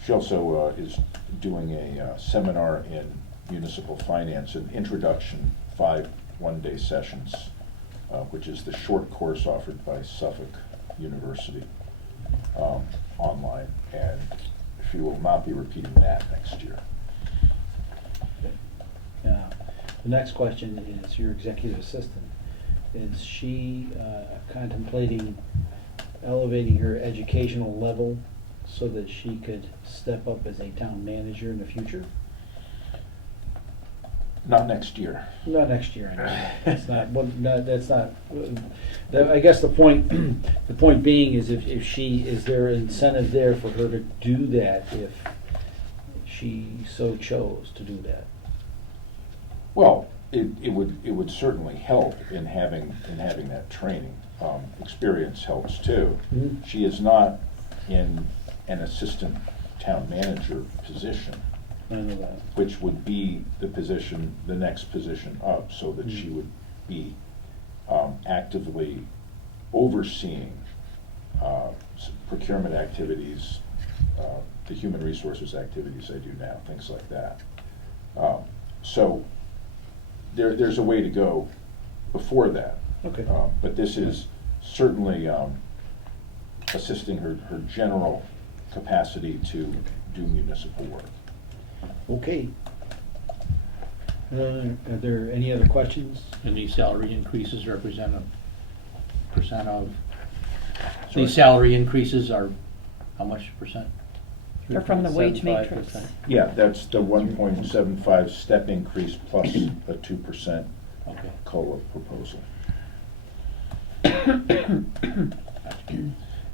She also is doing a seminar in municipal finance, an introduction 5 one-day sessions, which is the short course offered by Suffolk University online, and she will not be repeating that next year. The next question is your executive assistant. Is she contemplating elevating her educational level so that she could step up as a town manager in the future? Not next year. Not next year, I know. That's not, well, no, that's not, I guess the point, the point being is if she, is there incentive there for her to do that if she so chose to do that? Well, it would certainly help in having that training. Experience helps too. Mhm. She is not in an assistant town manager position, I know that. which would be the next position up, so that she would be actively overseeing procurement activities, the human resources activities I do now, things like that. So there's a way to go before that. Okay. But this is certainly assisting her general capacity to do municipal work. Okay. Are there any other questions? And these salary increases represent a percent of, Sorry? these salary increases are how much percent? They're from the wage matrix. 3.75%. Yeah, that's the 1.75 step increase plus a 2% Okay. COLA proposal.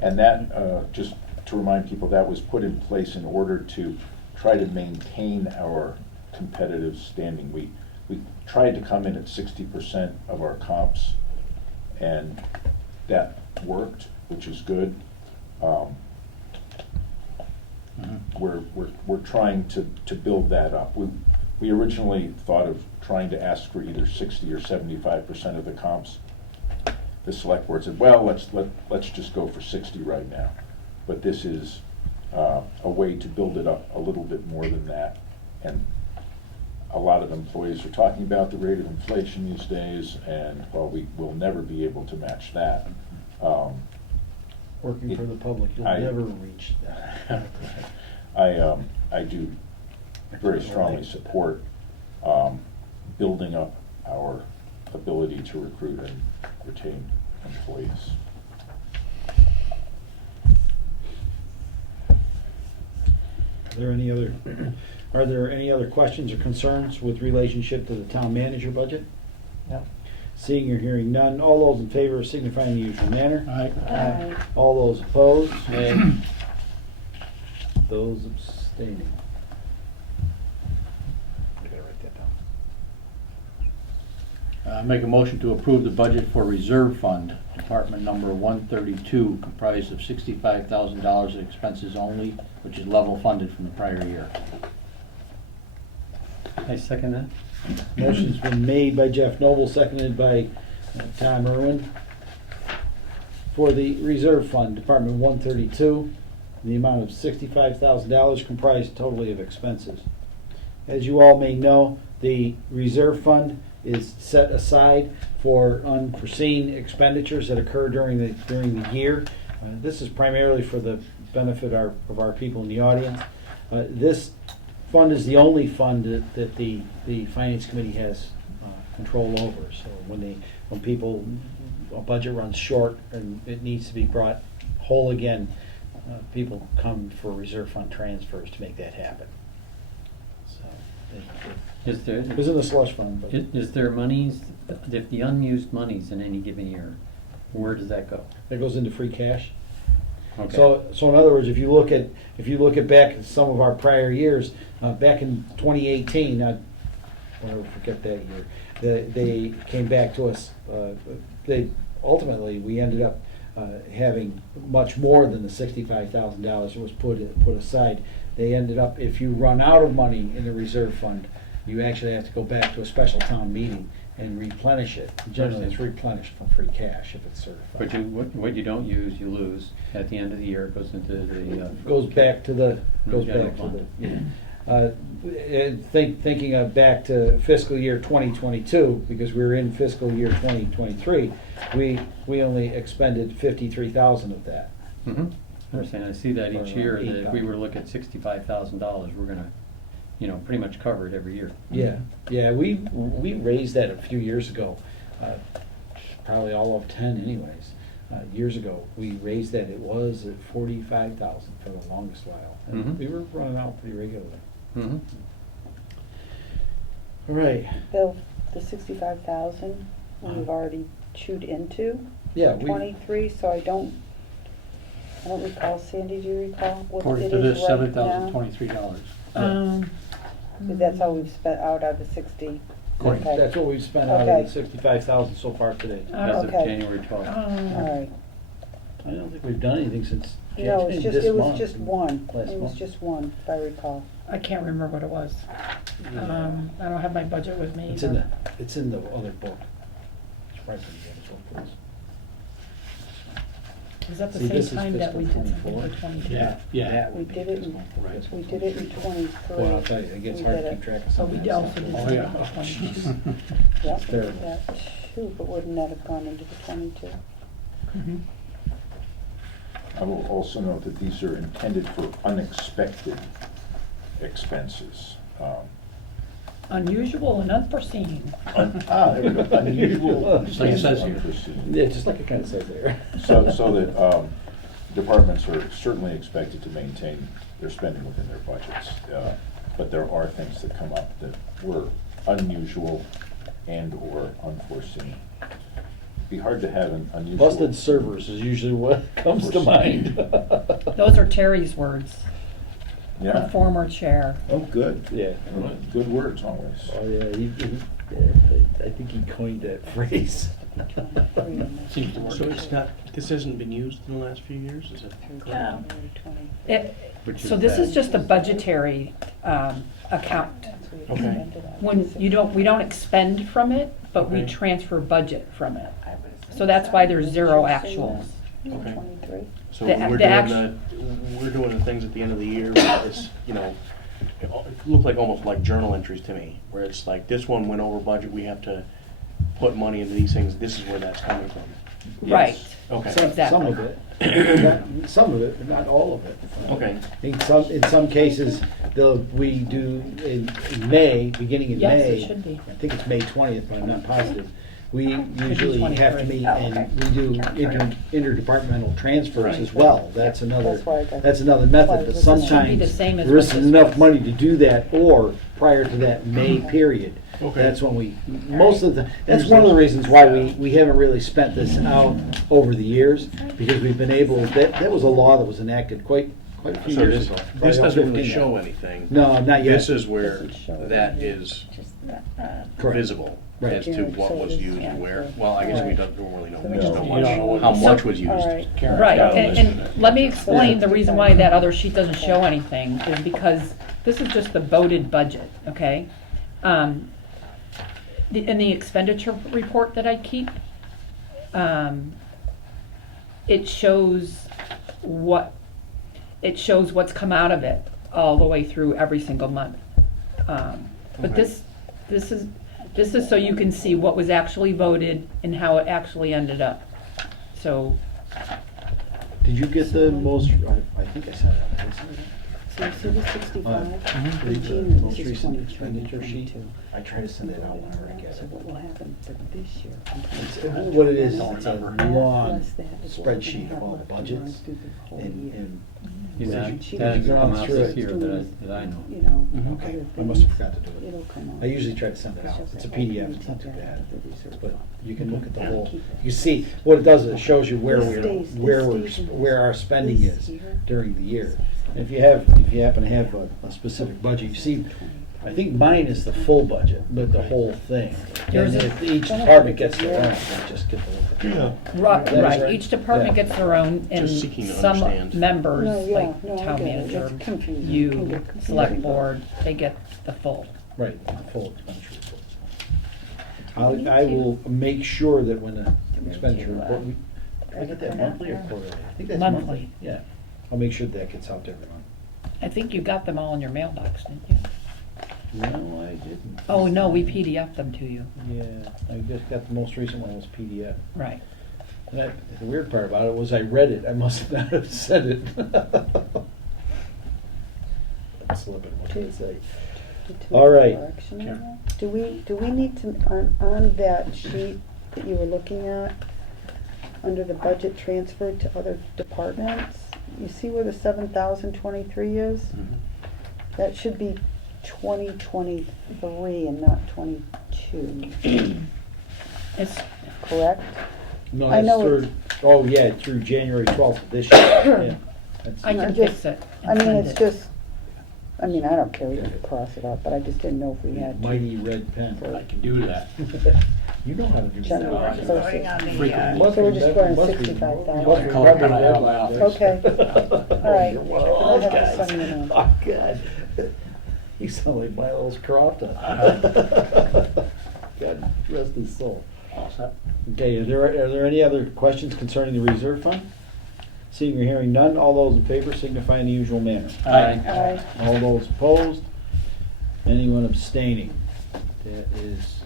And that, just to remind people, that was put in place in order to try to maintain our competitive standing. We tried to come in at 60% of our comps, and that worked, which is good. We're trying to build that up. We originally thought of trying to ask for either 60 or 75% of the comps. The select board said, well, let's just go for 60 right now. But this is a way to build it up a little bit more than that. And a lot of employees are talking about the rate of inflation these days, and while we will never be able to match that, Working for the public, you'll I- never reach that. I do very strongly support building up our ability to recruit and retain employees. Are there any other questions or concerns with relationship to the town manager budget? No. Seeing or hearing none, all those in favor signify in the usual manner. Aye. All those opposed? Nay. Those abstaining. I gotta write that down. Make a motion to approve the budget for reserve fund, department number 132, comprised of $65,000 in expenses only, which is level funded from the prior year. I second that. Motion's been made by Jeff Noble, seconded by Tom Irwin. For the reserve fund, Department 132, the amount of $65,000 comprised totally of expenses. As you all may know, the reserve fund is set aside for unforeseen expenditures that occur during the year. This is primarily for the benefit of our people in the audience. This fund is the only fund that the Finance Committee has control over. So when a budget runs short and it needs to be brought whole again, people come for reserve fund transfers to make that happen. So it was in the slush fund. But Is there monies, if the unused monies in any given year, where does that go? that goes into free cash. Okay. So in other words, if you look at back at some of our prior years, back in 2018, I'll never forget that year. They came back to us. We ended up having much more than the $65,000 that was put aside. They ended up, if you run out of money in the reserve fund, you actually have to go back to a special town meeting and replenish it. Generally, it's replenished from free cash if it's certified. But what you don't use, you lose. At the end of the year, it goes into the. Goes back to the, General fund. yeah. Thinking of back to fiscal year 2022, because we were in fiscal year 2023, we only expended 53,000 of that. Mm-hmm. I understand, I see that each Or year, that if we 8,000. were to look at $65,000, we're gonna, pretty much cover it every year. Yeah, yeah, we raised that a few years ago, probably all of 10 anyways. Years ago, we raised that, it was at 45,000 for the longest while. And Mhm. we were running out pretty regularly. Mm-hmm. All right, Bill, the 65,000, we've already chewed into yeah, we, 23, so I don't recall. Sandy, do you recall what According it to is this, right now? $7,023. That's all we've spent out of the 60. Okay. that's what we've spent out of Okay. the 65,000 so far today. As of Okay. January 12th. All right. I don't think we've done anything since No, it's just, this it was month. just one. Last It was month. just one, if I recall. I can't remember what it was. I don't have my budget with me. It's in the other book. It's right from the other book. Was that the See, this same is time that we did fiscal something for 24. 22? Yeah, yeah. That We would be did it this in, month. Right. we did it in 23. Well, I'll tell you, it gets We hard did to it. keep track of Oh, some of we that also stuff. did Oh, something yeah. for 22. Yep, It's we did terrible. that too, but wouldn't that have gone into the 22? Mhm. I will also note that these are intended for unexpected expenses. Unusual and unforeseen. There we go, unusual. Just like it says here. unforeseen. Yeah, just like it kind of says there. So that departments are certainly expected to maintain their spending within their budgets. But there are things that come up that were unusual and/or unforeseen. It'd be hard to have an unusual. Busted servers is usually what comes to mind. Those are Terry's words, the Yeah. former chair. Oh, good. Yeah. Good words always. Oh, yeah, I think he coined that phrase. Seems to work. So it's not, this hasn't been used in the last few years, is it? No. Which is So this bad. is just a budgetary account. Okay. When we don't expend from it, but we Okay. transfer budget from it. I would assume So that's why there's zero actuals. Okay. 23? So The- we're the doing the things at the end of the year where it's, it looked like almost like journal entries to me, where it's like, this one went over budget, we have to put money into these things, this is where that's coming from. Right. Okay. Some Exactly. of it, some of it, but not all of it. Okay. In some cases, we do in May, beginning in Yes, May. it should be. I think it's May 20th, but I'm not positive. We be usually have to 23. meet Oh, okay. and we do interdepartmental transfers as well. That's another, That's why I got- that's another that's why method, it but was- Should be the sometimes same as there what isn't this enough was. money to do that, or prior to that May period. Okay. That's when that's one of the reasons why we haven't really spent this out over the years, because we've been able, that was a law that was enacted quite a few So years this, ago. this Probably about doesn't really 15 show now. anything. No, not yet. This is where Doesn't show that it. is Just, Correct. visible Right. as to Yeah, what so was it is, used yeah. where. Well, I guess we Right. don't really know. So We just we know don't- much- You don't know what- how So- much was used. All right. Karen, Right, got a and list of it. let me explain the reason why that other sheet doesn't show anything, is because this is just the voted budget, okay? In the expenditure report that I keep, it shows what's come out of it all the way through every single month. But Okay. this is so you can see what was actually voted and how it actually ended up. So, Did you get the most, I think I sent it. So you see the 65? Mhm. In The June, most this is recent 23, expenditure sheet. 22. I try to send it out whenever I get So it. what will happen for this year? What it is, it's a That long plus that is what we're spreadsheet gonna of all the have left to run budgets. through the whole And, year. and Is Well, that, she- that has she's come gone out through this it. year that I know. You know, Mhm. Okay, other I must have things, forgot to do it. it'll come out. I usually try to send it It's out. just It's a that PDF, we it's not too take that bad. out of the reserve But fund. you can look at the Yeah. whole, Keep it. you see, what it does is it shows you where This stays- where our spending this is here. during the year. And if you happen to have a specific budget, you see, I think mine is the full budget, but the whole thing. Yours And is- if each department gets their own, they just get to look at it. right, That is right, right. each department Yeah. gets their own, and Just seeking to some understand. members, No, yeah, like no, I town get it. manager, It's confusing. It can you, get confusing. select board, they get the full. Right, the full expenditure report. I will make sure that when the expenditure report, I get that monthly or quarterly? I think that's monthly. Monthly. Yeah, I'll make sure that gets out to everyone. I think you got them all in your mailbox, didn't you? No, I didn't. Oh, no, we PDF'd them to you. Yeah, I just got the most recent one was PDF. Right. And the weird part about it was I read it, I must not have said it. I'm slipping, what can I say? All right. Sure. Do we need to, on that sheet that you were looking at, under the budget transferred to other departments, you see where the 7,023 is? Mhm. That should be 2023 and not 22, It's, correct? No, I that's know through, oh, yeah, through January 12th of this year. Yeah, that's- I can I'm just- fix it. I and mean, send it's it. just, I mean, I don't care, we can cross it out, but I just didn't know if we had to. Mighty red pen. I can do that. You know how to do General that. Just voting on the, Frequently. So we're just going Must be- 65,000. must be Color pen probably I have red in my line office. there. Okay. All right. Well, Then I have to guys. sign it in. Oh, God. You sound like Miles Crofton. God rest his soul. All set? Okay, are there any other questions concerning the reserve fund? Seeing or hearing none, all those in favor signify in the usual manner. Aye. All those opposed? Anyone abstaining? That is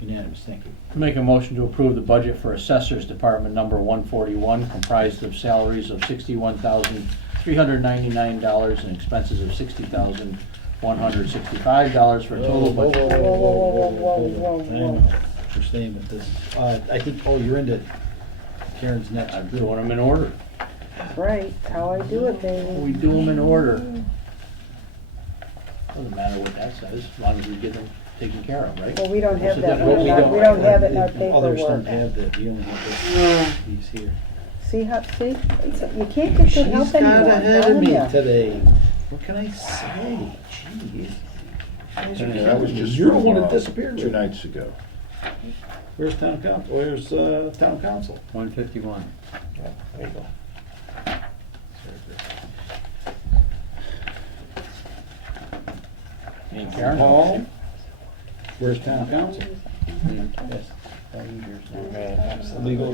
unanimous, thank you. Make a motion to approve the budget for Assessors Department number 141, comprised of salaries of $61,399 and expenses of $60,165 for a total budget. Whoa. I know, we're staying with this. I think, oh, you're into Karen's next. I'm doing them in order. Right, that's how I do it, baby. We do them in order. Doesn't matter what that says, as long as we get them taken care of, right? Well, we don't have Most of that them one. we We don't have it in our Others don't paperwork. have that, we only have these here. See how, see, you can't get good help anymore. She's got I'm ahead of telling me ya. today. What can I say? Jeez. That was just You're the from, one that disappeared. 2 nights ago. Where's town council? Where's town council? 151. Yeah, there you go. And Karen? Paul? Where's town council? Yes. Legal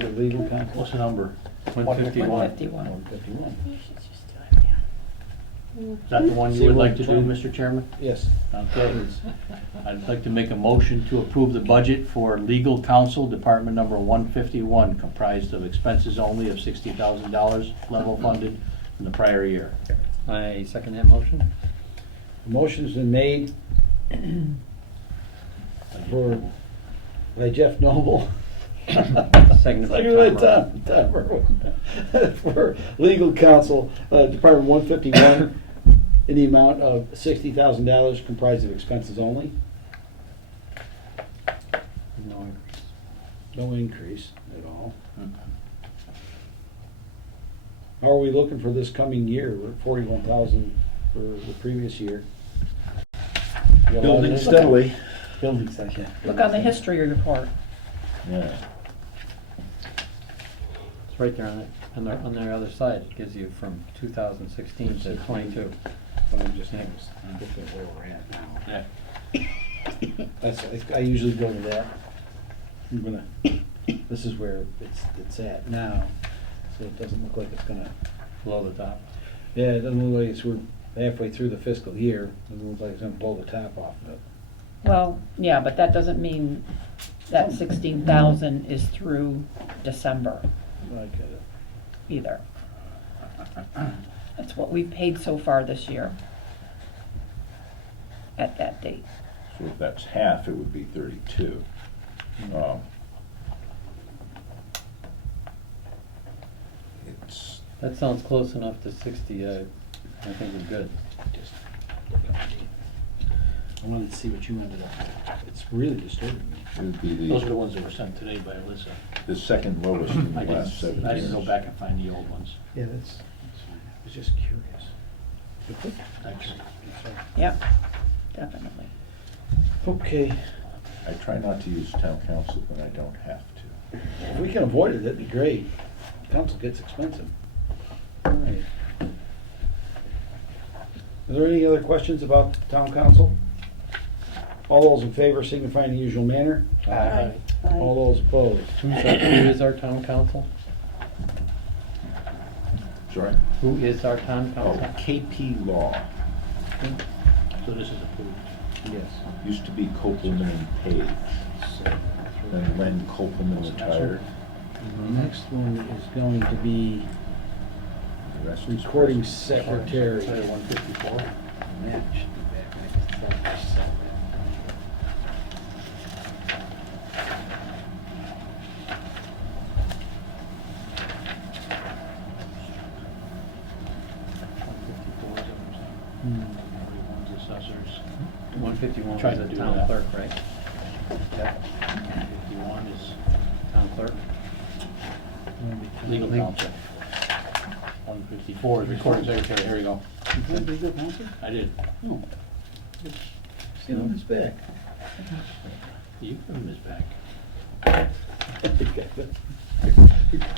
counsel. What's the number? 151. 151. 151. you should just do it now. Is that the one you would like to do, Mr. Chairman? Yes. Okay. I'd like to make a motion to approve the budget for legal counsel, department number 151, comprised of expenses only of $60,000, level funded from the prior year. I second that motion. The motion's been made by Jeff Noble. Seconded by Seconded by Tom Tom Merwin. For legal counsel, Department 151, in the amount of $60,000 comprised of expenses only. No increase. No increase at all. How are we looking for this coming year? We're at 41,000 for the previous year. Building steadily. Building section. Look on the history report. Yeah. It's right there on the other side. It gives you from 2016 to 22. I'm just looking at where we're at now. Yeah. I usually go to that. I'm gonna, this is where it's at now, so it doesn't look like it's gonna, Below the top. yeah, it doesn't look like we're halfway through the fiscal year. It doesn't look like it's gonna blow the top off of it. Well, yeah, but that doesn't mean that 16,000 is through December I get it. either. That's what we've paid so far this year at that date. So if that's half, it would be 32. It's, That sounds close enough to 60. I think we're good. Just look at me. I wanted to see what you ended up with. It's really disturbing me. it would be Those are the ones that were sent today by Alyssa. the second lowest in the I last 7 years. didn't go back and find the old ones. Yeah, that's fine. I was just curious. Thanks. Yep, definitely. Okay, I try not to use town council when I don't have to. if we can avoid it, that'd be great. Council gets expensive. All right. Are there any other questions about town council? All those in favor signify in the usual manner. Aye. All those opposed. Who is our town council? Sorry? Who is our town Oh, council? KP Law. So this is approved. Yes. Used to be Copeland and Page. Then Len Copeland retired. The next one is going to be The rest is recording present. secretary. Say 154. That should be back. I thought I said that. Everyone's assessors. 151 Tried is to the do town that. clerk, right? 151 is Town clerk? legal counsel. 154 is recording secretary, here you go. I did. Oh. See him on his back. You give him his back.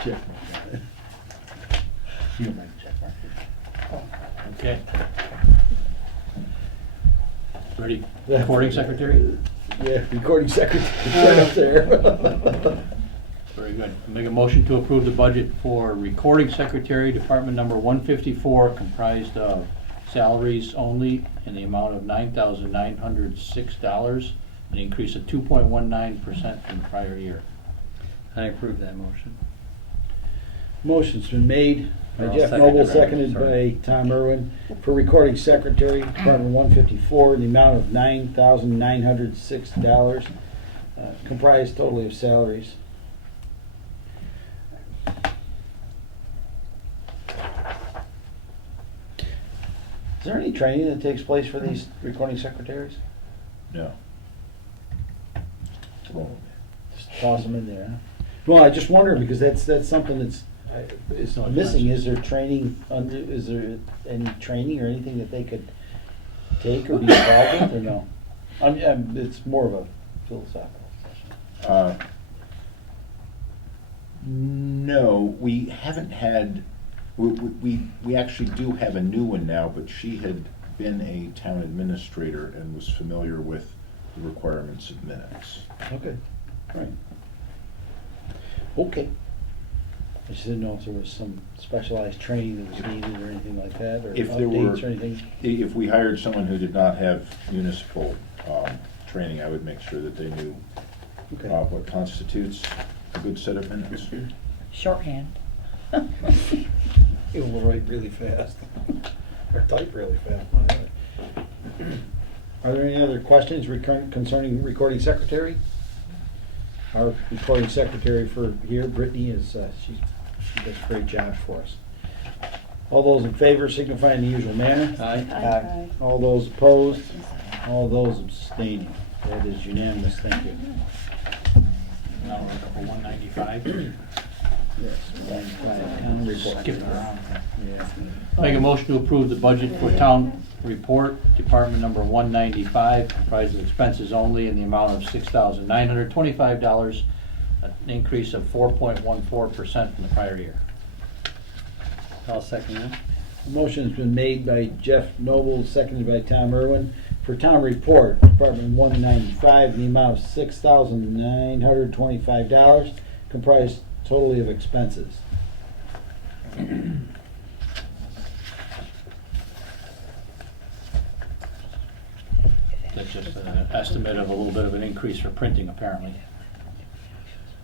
Check mark. You don't mind check mark? Okay. Ready? Recording secretary? Yeah, recording secretary, right up there. Very good. Make a motion to approve the budget for recording secretary, department number 154, comprised of salaries only in the amount of $9,906, an increase of 2.19% from the prior year. I approve that motion. Motion's been made by I'll Jeff second Noble, it, Robert, seconded sorry. by Tom Irwin, for recording secretary, Department 154, in the amount of $9,906, comprised totally of salaries. Is there any training that takes place for these recording secretaries? No. Well, Just toss them in there, huh? Well, I just wonder, because that's something that's, is No, it's missing. not. Is there training, is there any training or anything that they could take or be involved with, or no? It's more of a philosophical session. No, we haven't had, we actually do have a new one now, but she had been a town administrator and was familiar with the requirements of minutes. Okay, right. Okay. I just didn't know if there was some specialized training that was needed or anything like that, or If there were, updates or anything. if we hired someone who did not have municipal training, I would make sure that they knew Okay. what constitutes a good set of minutes. Shorthand. It will write really fast. Or type really fast, whatever. Are there any other questions concerning recording secretary? Our recording secretary for here, Brittany, is, she does a great job for us. All those in favor signify in the usual manner. Aye. All those opposed, all those abstaining. That is unanimous, thank you. Now we're up for 195. Yes. Town report. Skipping around. Yeah. Make a motion to approve the budget for town report, department number 195, comprised of expenses only in the amount of $6,925, an increase of 4.14% from the prior year. I'll second that. Motion's been made by Jeff Noble, seconded by Tom Irwin, for town report, Department 195, in the amount of $6,925, comprised totally of expenses. That's just an estimate of a little bit of an increase for printing, apparently.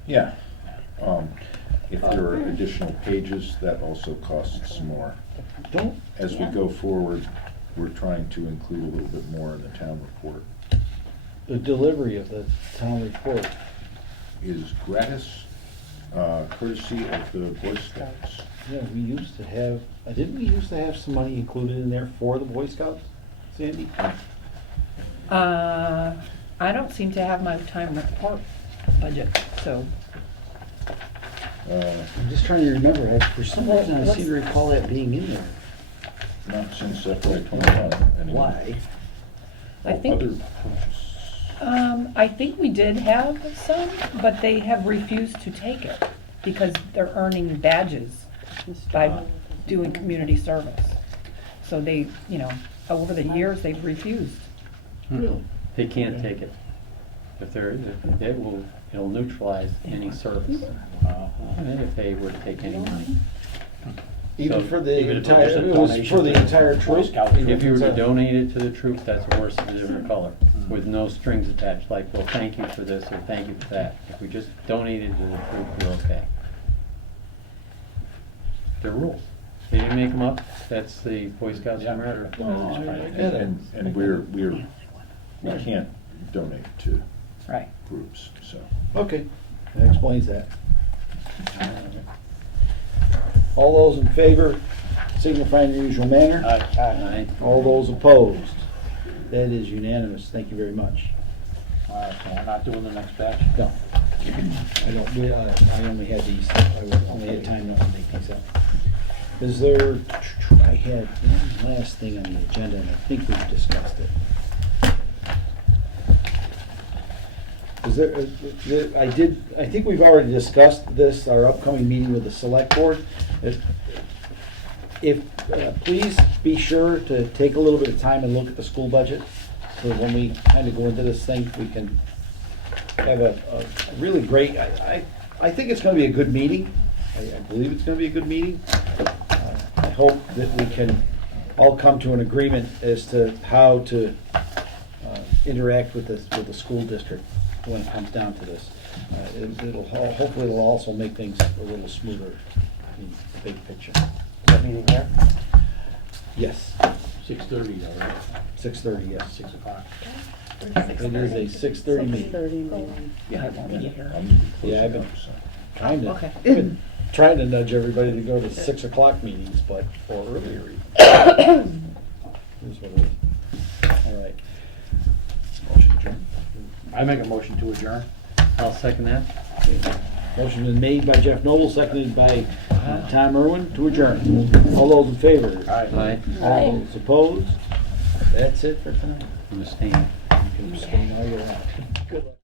Yeah. If there are additional pages, that also costs more. Don't, As we go forward, we're trying to include a little bit more in the town report. the delivery of the town report. Is gratis, courtesy of the Boy Scouts. Yeah, we used to have, didn't we used to have some money included in there for the Boy Scouts, Sandy? I don't seem to have my time report budget, so. I'm just trying to remember, for some reason I seem to recall that being in there. Not since FY '21. anyway. Why? I think, I think we did have some, but they have refused to take it because they're earning badges by doing community service. So they, over the years, they've refused. Really? They can't take it. It'll neutralize any service, if they were to take any money. Even So for the even if it entire, was a it was donation for the to entire Boy troop. Scout troop. If you were to It's a- donate it to the troop, that's a horse of a different color, with no strings attached, like, well, thank you for this, or thank you for that. If we just donated to the troop, we're okay. They're rules. They didn't make them up, that's the Boy Scouts of America. And we can't donate to Right. groups, so. Okay, that explains that. All those in favor signify in your usual manner. Aye. All those opposed. That is unanimous. Thank you very much. All right, so we're not doing the next batch? No, I don't, I only had these, I only had time to make these up. Is there, I had one last thing on the agenda, and I think we've discussed it. Is there, I think we've already discussed this, our upcoming meeting with the select board. If, please be sure to take a little bit of time and look at the school budget, so that when we kind of go into this thing, we can have a really great, I think it's gonna be a good meeting. I believe it's gonna be a good meeting. I hope that we can all come to an agreement as to how to interact with the school district when it comes down to this. Hopefully it'll also make things a little smoother in the big picture. That meeting here? Yes, 6:30, all right? 6:30, yes. 6 o'clock. It is a 6:30 meeting. 6:30 meeting. Yeah, I won't be here. Yeah, I've been trying Okay. to, trying to nudge everybody to go to 6 o'clock meetings, but, or earlier even. Here's what it is. All right. Motion adjourned. I make a motion to adjourn. I'll second that. Motion been made by Jeff Noble, seconded by Tom Irwin to adjourn. All those in favor? Aye. All those opposed? That's it for tonight. I'm abstaining. You can abstain all you want. Good luck.